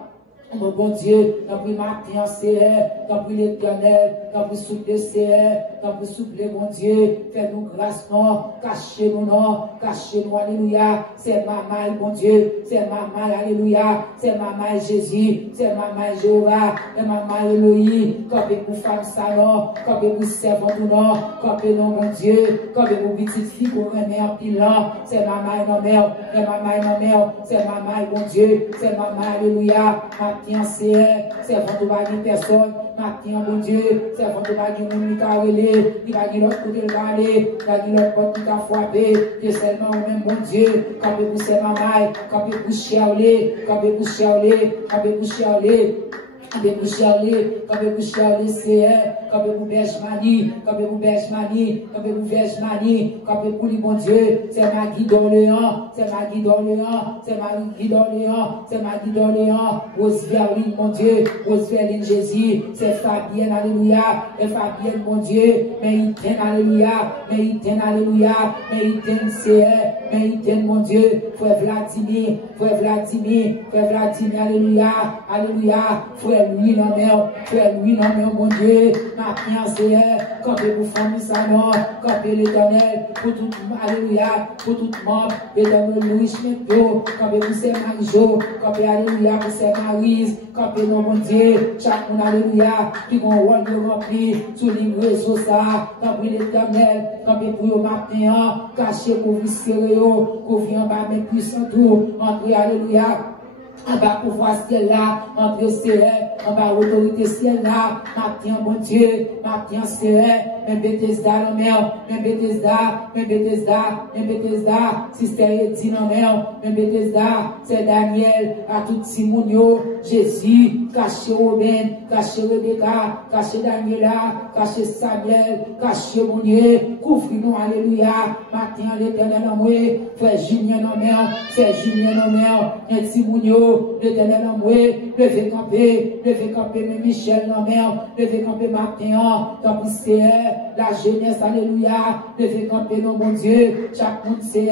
Mon bon Dieu, dans le matin, Seigneur, dans l'éternel, dans le souffle de Seigneur, dans le souffle de mon Dieu, fais-nous grâce, non, cachez-nous, alléluia, c'est ma maille, mon Dieu, c'est ma maille, alléluia, c'est ma maille, Jésus, c'est ma maille, Jéhovah, c'est ma maille, Elohim, comme pour femme salon, comme pour servant tout nom, comme non, mon Dieu, comme pour petite fille, pour remettre en pilant, c'est ma maille, non, mère, c'est ma maille, non, mère, c'est ma maille, mon Dieu, c'est ma maille, alléluia, matin, c'est avant de pas de personne. Matin, mon Dieu, c'est avant de pas de monde qui a relé, il va dire l'autre côté le aller, il va dire l'autre porte qui a frappé, que seulement même mon Dieu, quand vous poussez ma maille, quand vous poussez Charlie, quand vous poussez Charlie, quand vous poussez Charlie. Quand vous Charlie, quand vous Charlie, c'est quand vous Bergmani, quand vous Bergmani, quand vous Bergmani, quand vous li bon Dieu, c'est ma guide d'Orléans, c'est ma guide d'Orléans, c'est ma guide d'Orléans, c'est ma guide d'Orléans, Roseverline, mon Dieu, Roseverline Jésus, c'est Fabienne, alléluia, et Fabienne, mon Dieu, mais il t'aime, alléluia, mais il t'aime, alléluia, mais il t'aime, c'est mais il t'aime, mon Dieu, frère Vladimir, frère Vladimir, frère Vladimir, alléluia, alléluia, frère Louis, non, frère Louis, non, mon Dieu, ma fiancée, quand vous famille sa mort, quand l'éternel, pour tout, alléluia, pour tout membre, l'éternel Louis Schmepio, quand vous c'est Marie-Jo, quand alléluia, vous c'est Marise, quand non, mon Dieu, chaque monde, alléluia, qui vont rôle de remplir, sous les réseaux, ça, quand l'éternel, quand vous matin, caché pour vous serrer, qu'on vient par mes puissants tours, entrer, alléluia, en bas pouvoir ciel là, entre ciel, en bas autorité ciel là, matin bon Dieu, matin ciel, mais Bethesda la mer, mais Bethesda, sister Edi la mer, mais Bethesda, c'est Daniel, à tout Simonio, Jésus, caché Robin, caché Rebecca, caché Daniela, caché Samuel, caché mon Dieu, couvre-nous, alléluia, matin l'éternel en moi, frère Julien en mer, c'est Julien en mer, et Simonio, l'éternel en moi, levez camper, mais Michel en mer, levez camper matin, tant pis c'est la jeunesse, alléluia, levez camper non mon Dieu, chaque monde c'est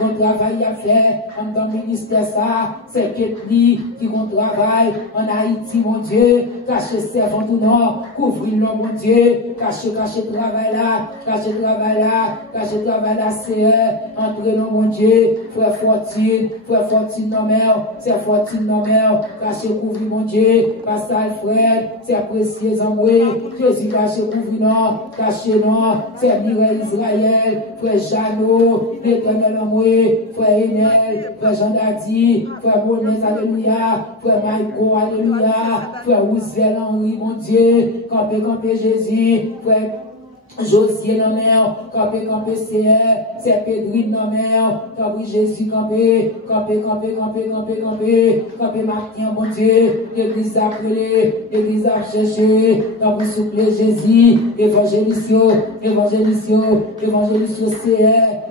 mon travail à faire, en dans le ministère ça, c'est Ketli qui qu'on travaille en Haïti, mon Dieu, caché servant tout nord, couvrir le mon Dieu, caché travail là, caché travail là, c'est entrer dans mon Dieu, frère Fortune, non mère, c'est Fortune, non mère, caché couvrir mon Dieu, Pascal Fred, c'est précieux en moi, Jésus caché couvrir non, caché non, c'est Mireille Israël, frère Jeannot, l'éternel en moi, frère Enel, frère Jean Dadi, frère Monès, alléluia, frère Maïko, alléluia, frère Roosevelt Henri, mon Dieu, campé Jésus, frère Josier la mer, campé c'est Pédrine la mer, campé Jésus campé Martin, mon Dieu, l'église appelée, l'église a cherché, campé souple Jésus, évangéliste,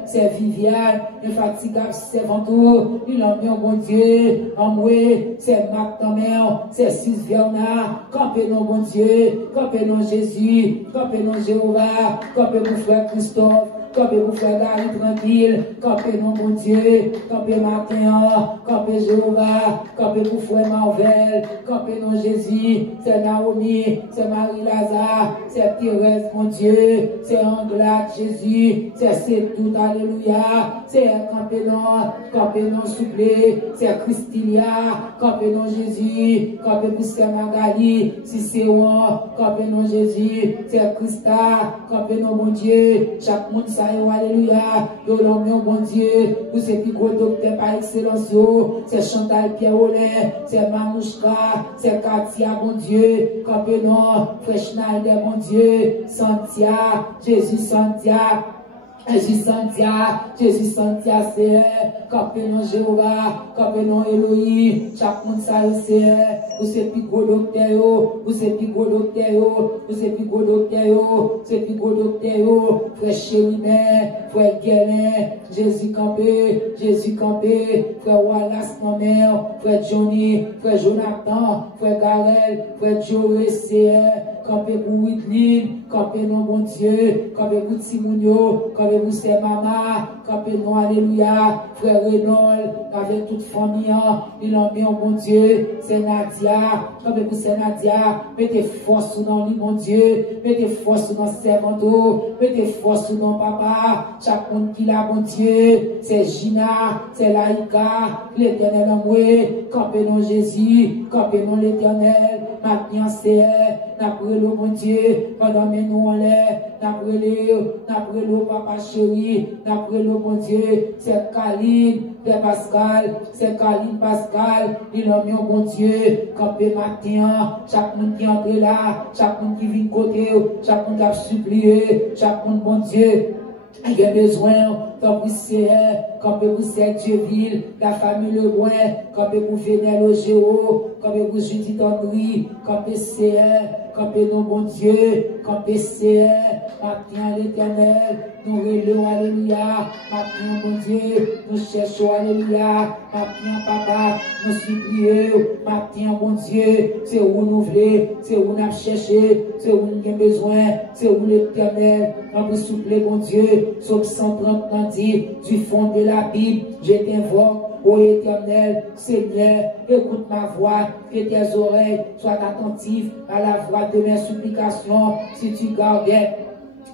c'est Viviane, infatigable, c'est Ventour, il en met, mon Dieu, en moi, c'est Marc ta mère, c'est Sylviana, campé non, mon Dieu, campé non Jésus, campé non Jéhovah, campé mon frère Christophe, campé mon frère Gary tranquille, campé non mon Dieu, campé Martin, campé Jéhovah, campé mon frère Marvel, campé non Jésus, c'est Naomi, c'est Marie-Lazare, c'est Thérèse mon Dieu, c'est Anglade Jésus, c'est tout, alléluia, c'est campé non souplé, c'est Christilia, campé non Jésus, campé pour c'est Magali, Cicéron, campé non Jésus, c'est Christa, campé non mon Dieu, chaque monde ça y est, alléluia, yo l'homme bon Dieu, vous c'est plus gros docteur par excellence, c'est Chantal Pierre-Olin, c'est Manouchka, c'est Katia, bon Dieu, campé non, frère Schneider, bon Dieu, Santia, Jésus Santia, Jésus Santia, c'est campé non Jéhovah, campé non Elohim, chaque monde ça c'est, vous c'est plus gros docteur, c'est plus gros docteur, frère Chérubin, frère Guélin, Jésus campé, frère Wallace, mon mère, frère Johnny, frère Jonathan, frère Garel, frère Joe, c'est campé pour Whitney, campé non bon Dieu, campé pour Simonio, campé pour ses mamas, campé non alléluia, frère Renaud, avec toute famille, il en met bon Dieu, c'est Nadia, campé pour c'est Nadia, mettez force dans lui mon Dieu, mettez force dans servanto, mettez force dans papa, chaque monde qui l'a bon Dieu, c'est Gina, c'est Laïka, l'éternel en moi, campé non Jésus, campé non l'éternel, maintenant c'est n'après le bon Dieu, pendant mes nous en l'air, n'après le papa chéri, n'après le bon Dieu, c'est Kaline, Père Pascal, c'est Caline Pascal, il a mis bon Dieu, campé matin, chaque monde qui entre là, chaque monde qui vient côté, chaque monde qui a supplié, chaque monde bon Dieu. Il y a besoin, quand vous savez, quand vous savez Dieu-Ville, la famille Le Boin, quand vous venez au Géo, quand vous Judith Henry, quand vous savez, quand vous bon Dieu, quand vous savez, matin l'éternel, nous relevons, alléluia, matin bon Dieu, nous cherchons, alléluia, matin papa, nous supplions, matin bon Dieu, c'est où nous voulons, c'est où nous avons cherché, c'est où nous avons besoin, c'est où l'éternel, quand vous soufflez bon Dieu, Psaume 130 dit, du fond de la Bible, je t'invoque, ô éternel, Seigneur, écoute ma voix, que tes oreilles soient attentives à la voix de mes supplications, si tu gardais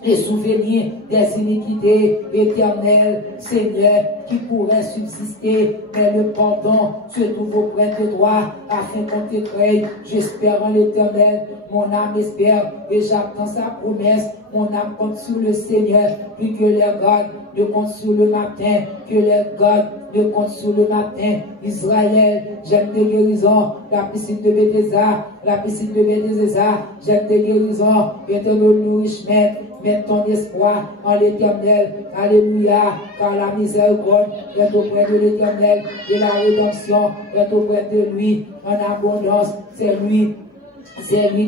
les souvenirs des iniquités éternelles, Seigneur, qui pourraient subsister, mais le pardon se trouve auprès de toi, afin qu'on te crée. J'espère en l'éternel, mon âme espère, et j'attends sa promesse. Mon âme compte sur le Seigneur, plus que les gardes ne comptent sur le matin, que les gardes ne comptent sur le matin. Israël, j'aime tes guérisons, la piscine de Bethesda, la piscine de Bethesda, j'aime tes guérisons, éternel nourrissement, mets ton espoir en l'éternel, alléluia, car la miséricorde est auprès de l'éternel, et la rédemption est auprès de lui, en abondance, c'est lui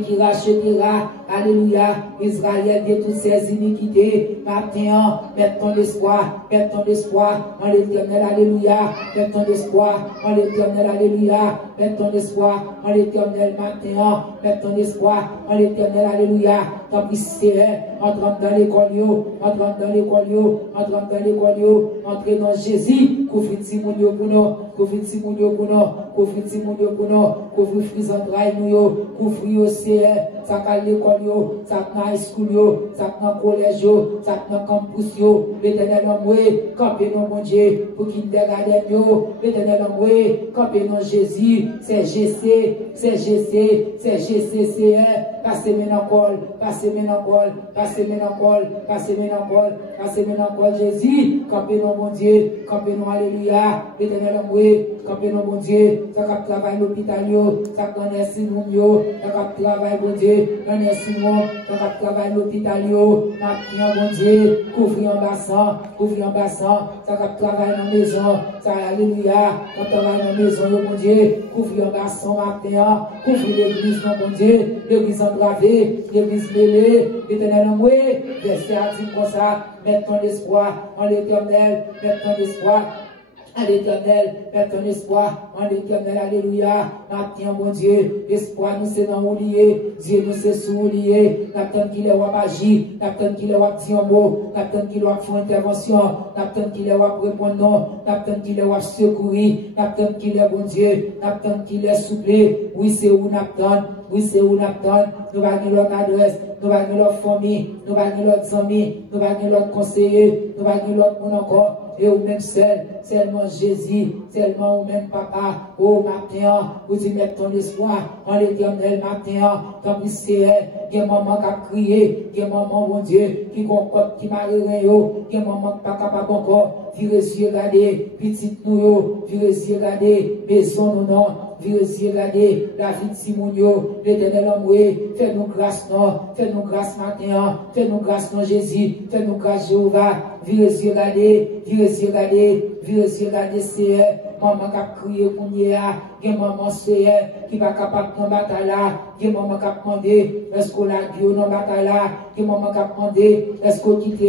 qui rachètera, alléluia, Israël de toutes ses iniquités. Maintenant, mets ton espoir en l'éternel, alléluia, mets ton espoir en l'éternel, alléluia, mets ton espoir en l'éternel, maintenant, mets ton espoir en l'éternel, alléluia. Tant pis c'est entrant dans l'école, entrez dans Jésus, couvre Timounio pour nous, couvre fris entrailles nous, couvre aussi, ça à l'école, ça à high school, ça à collège, ça à campus, l'éternel envoyé, campé dans mon Dieu, pour qu'il dégarde nous, l'éternel envoyé, campé dans Jésus, c'est GC, passez maintenant, Jésus, campé dans mon Dieu, campé dans alléluia, l'éternel envoyé, campé dans mon Dieu, ça va travailler l'hôpital, ça va Simon, ça va travailler mon Dieu, Simon, ça va travailler l'hôpital, maintenant mon Dieu, couvrir en bassin, ça va travailler dans la maison, ça alléluia, on travaille dans la maison, mon Dieu, couvrir en bassin matin, couvrir l'église, mon Dieu, l'église engravée, l'église mêlée, l'éternel envoyé, verset à dire comme ça, mets ton espoir en l'éternel, mets ton espoir à l'éternel, mets ton espoir en l'éternel, alléluia. Maintenant, mon Dieu, l'espoir nous c'est dans lié, Dieu nous c'est sous lié, n'attend qu'il ait agir, n'attend qu'il ait dire un mot, n'attend qu'il ait fait une intervention, n'attend qu'il ait répondre non, n'attend qu'il ait secourir, n'attend qu'il ait bon Dieu, n'attend qu'il ait souplé, oui c'est où n'attend, nous allons notre adresse, nous allons notre famille, nous allons notre amis, nous allons notre conseiller, nous allons notre monde encore. Et ou même seulement Jésus, seulement ou même papa, au matin, vous y mettez ton espoir en l'éternel matin, tant pis c'est, il y a maman qui a crié, il y a maman, mon Dieu, qui m'a réveillé, il y a maman qui pas capable encore, virez yeux regarder, petite nous, virez yeux regarder, maison nous non, virez yeux regarder, la vie de Simonio, l'éternel envoyé, fais-nous grâce non, fais-nous grâce matin, fais-nous grâce non Jésus, fais-nous grâce Jéhovah, virez yeux regarder, c'est maman qui a crié pour nous, il y a maman c'est qui va capable de bataille là, il y a maman qui a demandé, est-ce qu'on a Dieu dans bataille là, il y a maman qui a demandé, est-ce qu'on quitte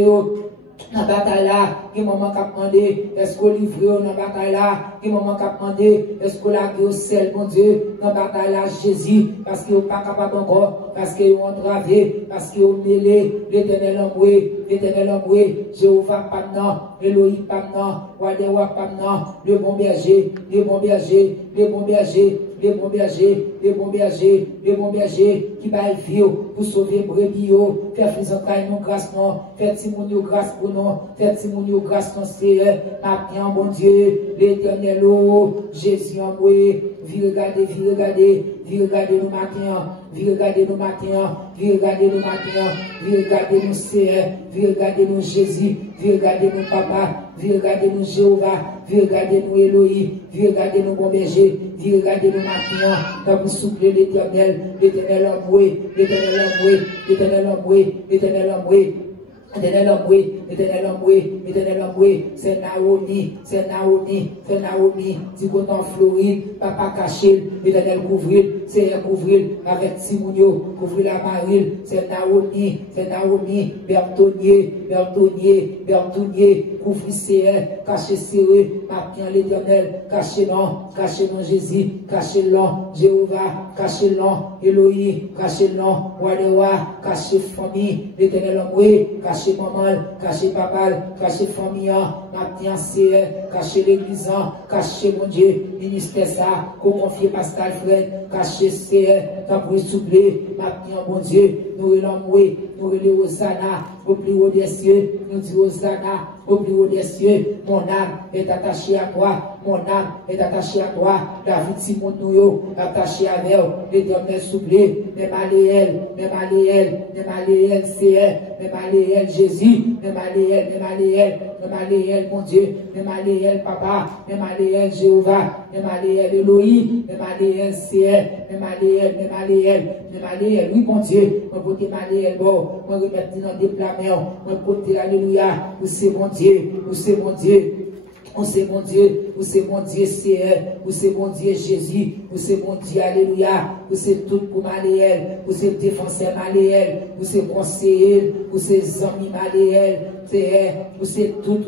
dans la bataille là, il y a maman qui a demandé, est-ce qu'on livre dans la bataille là, il y a maman qui a demandé, est-ce qu'on a au ciel, mon Dieu, dans la bataille là, Jésus, parce qu'il n'est pas capable encore, parce qu'il est entravé, parce qu'il est mêlé, l'éternel envoyé, Jéhovah pas non, Elohim pas non, Wadewa pas non, le bon berger, qui va vivre pour sauver brebis, faire frisantaille nous grâce non, faire Timounio grâce pour nous, faire Timounio grâce non Seigneur, maintenant bon Dieu, l'éternel Jésus envoyé, vie regarder, viens regarder nous matin, viens regarder nous matin, viens regarder nous matin, viens regarder nous Seigneur, viens regarder nous Jésus, viens regarder nous Papa, viens regarder nous Jéhovah, viens regarder nous Elohim, viens regarder nous bon berger, viens regarder nous matin, quand vous soufflez l'Éternel, l'Éternel emboué, l'Éternel emboué, l'Éternel emboué, l'Éternel emboué. Éternel emboué, Éternel emboué, Éternel emboué, c'est Naomi, c'est Naomi, c'est Naomi, si vous êtes en Floride, papa caché, Éternel couvrir, c'est couvrir avec Simonio, couvrir la Marille, c'est Naomi, Bertonnier, Bertonnier, Bertonnier, couvrir c'est caché serré, maintenant l'Éternel, caché non Jésus, caché non Jéhovah, caché non Elohim, caché non Wadewa, caché famille, l'Éternel emboué, caché maman, caché papa, caché famille, maintenant c'est caché l'église, caché mon Dieu, ministère ça, qu'on confie Pascal Fred, caché c'est, t'as pris souffler, maintenant mon Dieu, nous l'emboué, nous les Hosanna, au plus haut des cieux, nous disons Hosanna, au plus haut des cieux, mon âme est attachée à toi, mon âme est attachée à toi, David Simon nous attaché à elle, l'Éternel soufflé, même Aléel, c'est même Aléel Jésus, même Aléel mon Dieu, même Aléel Papa, même Aléel Jéhovah, même Aléel Elohim, même Aléel c'est, même Aléel, oui mon Dieu, mon côté Aléel bon, mon remettre dans des plameurs, mon côté Alléluia, où c'est mon Dieu, où c'est mon Dieu. Où c'est mon Dieu, où c'est mon Dieu Seigneur, où c'est mon Dieu Jésus, où c'est mon Dieu Alléluia, où c'est tout pour Maléel, où c'est défenseur Maléel, où c'est conseiller, où c'est amis Maléel, où c'est tout,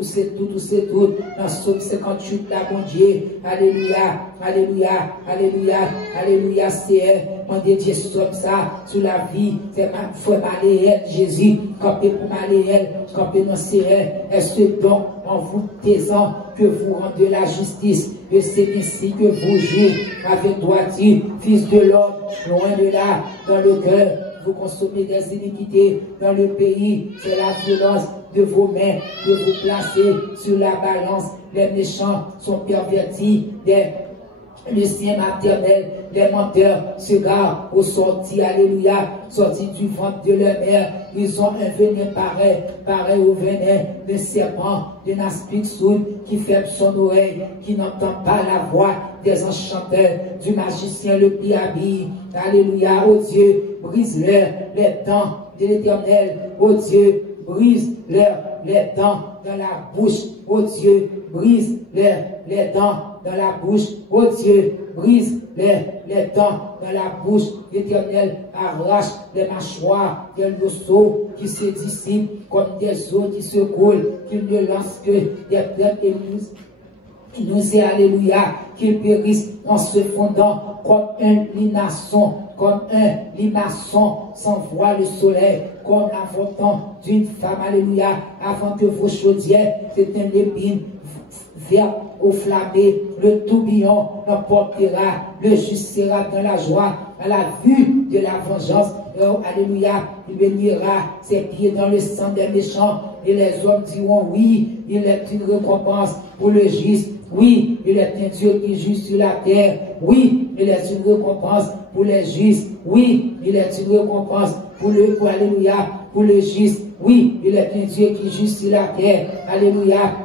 dans Psaume 58, là, mon Dieu, Alléluia, Alléluia, Alléluia, Alléluia, Seigneur, mon Dieu, stop ça, sur la vie, c'est ma foi Maléel, Jésus, campé pour Maléel, campé dans Seigneur, est-ce donc en vous taisant que vous rendez la justice, et c'est ici que vous jouez avec droiture, fils de l'homme, loin de là, dans le cœur, vous consommez des iniquités dans le pays, c'est la violence de vos mains que vous placez sur la balance, les méchants sont pervertis, le sien maternel, les menteurs se gardent au sorti, alléluia, sortis du ventre de leur mère, ils ont un venin pareil au venin d'un serpent, d'un aspic sourd qui ferme son oreille, qui n'entend pas la voix des enchanteurs, du magicien le plus habile, alléluia, oh Dieu, brise-leur les dents de l'Éternel, oh Dieu, brise-leur les dents dans la bouche, oh Dieu, brise-les dents dans la bouche, oh Dieu, brise les dents dans la bouche, l'Éternel arrache les mâchoires des losseaux qui se dissipent comme des eaux qui se coulent, qui ne lancent que des plaines émouses. Qui nous est alléluia, qu'ils périssent en se fondant comme un limaçon, sans voir le soleil, comme l'avorton d'une femme, alléluia, avant que vos chaudières s'éteignent l'épine verte au flammé, le tourbillon l'emportera, le juste sera dans la joie, à la vue de la vengeance, oh, alléluia, il bénira ses pieds dans le sang des méchants, et les hommes diront oui, il est une récompense pour le juste. Oui, il est un Dieu qui juge sur la terre. Oui, il est une récompense pour les justes. Oui, il est une récompense pour alléluia, pour le juste. Oui, il est un Dieu qui juge sur la terre. Alléluia,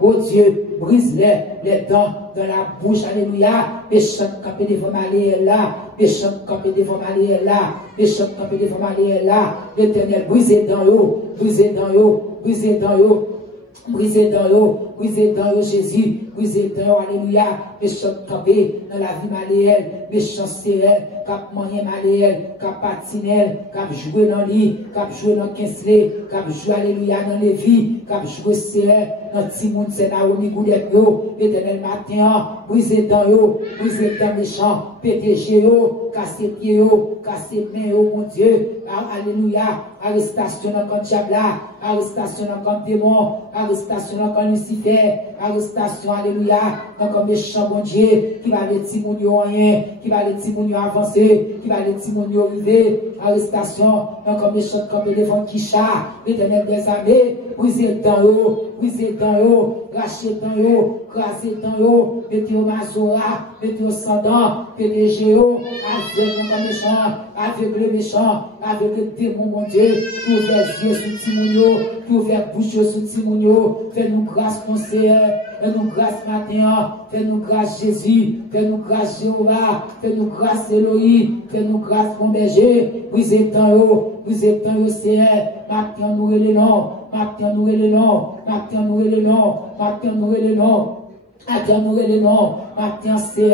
oh Dieu, brise-les dents dans la bouche. Alléluia, péchant campé devant Maléel là, péchant campé devant Maléel là, péchant campé devant Maléel là. L'Éternel, brisez dans eux, brisez dans eux, brisez dans eux. Brisez dans eux, Jésus, brisez dans eux, alléluia, méchant campé dans la vie Maléel, méchant serré, cap moyen Maléel, cap patinel, cap joué dans lit, cap joué dans Kinsley, cap joué, alléluia, dans les vies, cap joué serré, dans Timoun, c'est Naomi Goudet, Éternel matin, brisez dans méchant, pétégé, cassez pied, cassez main, mon Dieu, alléluia, arrestation dans le diable, arrestation dans le démon, arrestation dans le Lucifer, arrestation, alléluia, dans le méchant bon Dieu, qui va les Timounio rien, qui va les Timounio avancer, qui va les Timounio arriver, arrestation, dans le méchant comme devant Kisha, l'Éternel des armées, brisez dans eux, rachetez yo, crasez yo, mettez au Mazora, mettez au Sandan, PDG yo, avec le méchant, avec le méchant, avec le démon, mon Dieu, qui ouvert les yeux sous Timounio, qui ouvert la bouche sous Timounio, fais-nous grâce, mon Seigneur, fais-nous grâce matin, fais-nous grâce Jésus, fais-nous grâce Jéhovah, fais-nous grâce Elohim, fais-nous grâce mon berger, vous êtes dans eux, Seigneur, maintenant nous et les noms, maintenant nous et les noms, maintenant nous et les noms, maintenant nous et les noms. Attends, nous les noms, maintenant c'est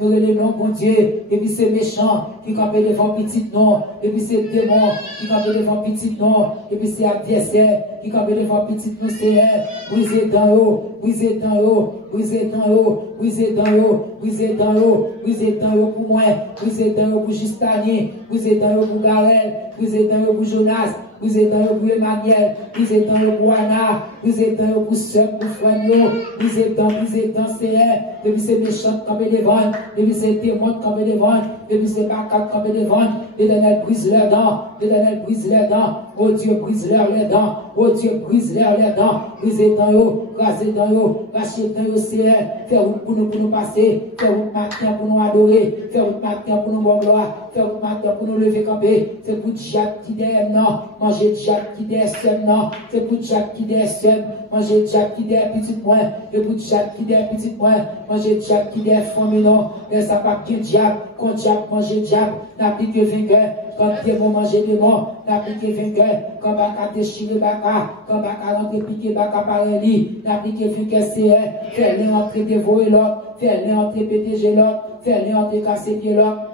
nous les noms, bon Dieu, et puis c'est méchant qui campent devant petit nom, et puis c'est démon qui campent devant petit nom, et puis c'est adversaire qui campent devant petit nom, c'est vous êtes dans eux, vous êtes dans eux, vous êtes dans eux, vous êtes dans eux, vous êtes dans eux, vous êtes dans eux pour moi, vous êtes dans eux pour Justanie, vous êtes dans eux pour Garel, vous êtes dans eux pour Jonas, vous êtes dans eux pour Emmanuel, vous êtes dans eux pour Anna, vous êtes dans eux pour Sœur, pour Fragno, vous êtes dans Seigneur, depuis ces méchants comme des ventes, depuis ces démons comme des ventes, depuis ces macaques comme des ventes, l'Éternel brise leurs dents, l'Éternel brise leurs dents, oh Dieu brise leurs dents, oh Dieu brise leurs dents, brisez dans eux, rasez dans eux, rachetez dans eux, Seigneur, faire route pour nous passer, faire route matin pour nous adorer, faire route matin pour nous voir gloire, faire route matin pour nous lever camper, c'est pour Jacques qui derrière non, manger Jacques qui derrière seul non, c'est pour Jacques qui derrière seul, manger Jacques qui derrière petit point, et pour Jacques qui derrière petit point, manger Jacques qui derrière famille non, mais ça pas bien diable, quand diable manger diable, n'a plus que vainqueur, quand démon manger démon, n'a plus que vainqueur, quand baka déchirer baka, quand baka rentrer piquer baka par un lit, n'a plus que vainqueur c'est faire-les entrer dévorer l'autre, faire-les entrer péter l'autre, faire-les entrer casser pied l'autre.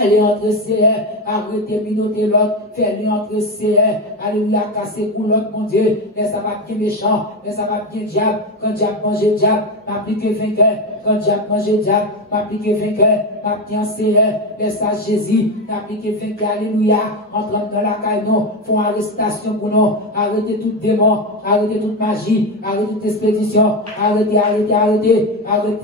Allez entre CR, arrêtez minoter l'autre, fais-le entre CR, alléluia, casser pour l'autre, mon Dieu, mais ça va bien méchant, mais ça va bien diable, quand diable mange diable, m'applique vainqueur, quand diable mange diable, m'applique vainqueur, m'applique CR, mais ça Jésus, m'applique vainqueur, alléluia, entrant dans la caille, non, font arrestation pour nous, arrêtez tout démon, arrêtez toute magie, arrêtez toute expédition, arrêtez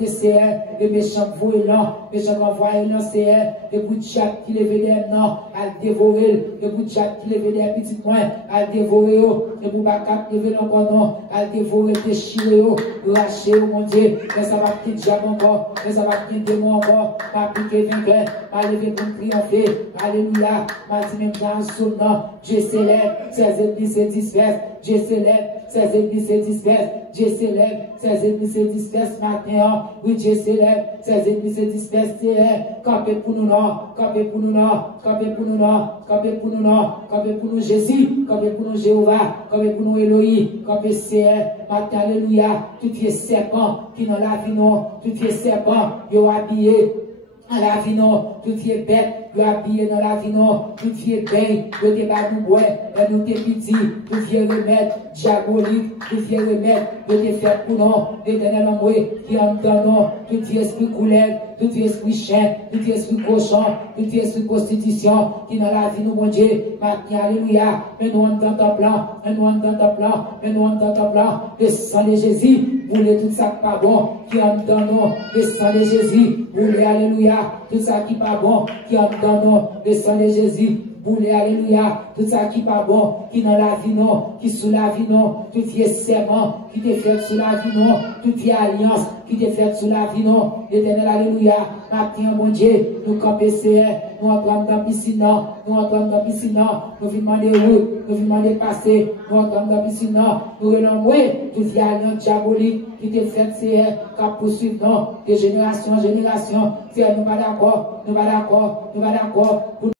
CR, les méchants voyants, méchants envoyants CR, les bouts de chat qui lèvent des noms, à dévorer, les bouts de chat qui lèvent des petits points, à dévorer, les bouts de chat qui lèvent encore non, à dévorer, déchirer, lâcher, mon Dieu, mais ça va petit diable encore, mais ça va petit démon encore, pas piquer vainqueur, pas lever pour triompher, alléluia, m'a dit même dans son nom, Dieu célèbre, ses ennemis se dispersent, Dieu célèbre, ses ennemis se dispersent, Dieu célèbre, ses ennemis se dispersent matin, oui Dieu célèbre, ses ennemis se dispersent, campez pour nous non, campez pour nous non, campez pour nous non, campez pour nous non, campez pour nous Jésus, campez pour nous Jéhovah, campez pour nous Elohim, campez matin, alléluia, tout vieux serpent qui dans la vie non, tout vieux serpent, yo habillé à la vie non, tout vieux bête, yo habillé dans la vie non, tout vieux bain, yo te bat nous boire, et nous te petit, tout vieux remède, diabolique, tout vieux remède, yo te fait pour nous, l'éternel en moi, qui en dans nous, tout vieux esprit couleur, tout esprit chien, tout esprit cochon, tout esprit constitution, qui dans la vie nous, mon Dieu, maintenant, alléluia, mais nous en dans ton plan, mais nous en dans ton plan, mais nous en dans ton plan, le sang de Jésus, voulez tout ça qui pas bon, qui en dans nous, le sang de Jésus, voulez, alléluia, tout ça qui pas bon, qui en dans nous, le sang de Jésus, voulez, alléluia, tout ça qui pas bon, qui dans la vie non, qui sous la vie non, tout vieux serment, qui te fait sous la vie non, toute vieille alliance, qui te fait sous la vie non, l'éternel, alléluia, matin, mon Dieu, nous camper nous entrons dans la piscine, nous entrons dans la piscine, nous venons demander route, nous venons demander passer, nous entrons dans la piscine, nous renons, toute vieille alliance diabolique, qui te fait qu'à poursuivre, non, de génération en génération, nous pas d'accord, nous pas d'accord, nous pas d'accord,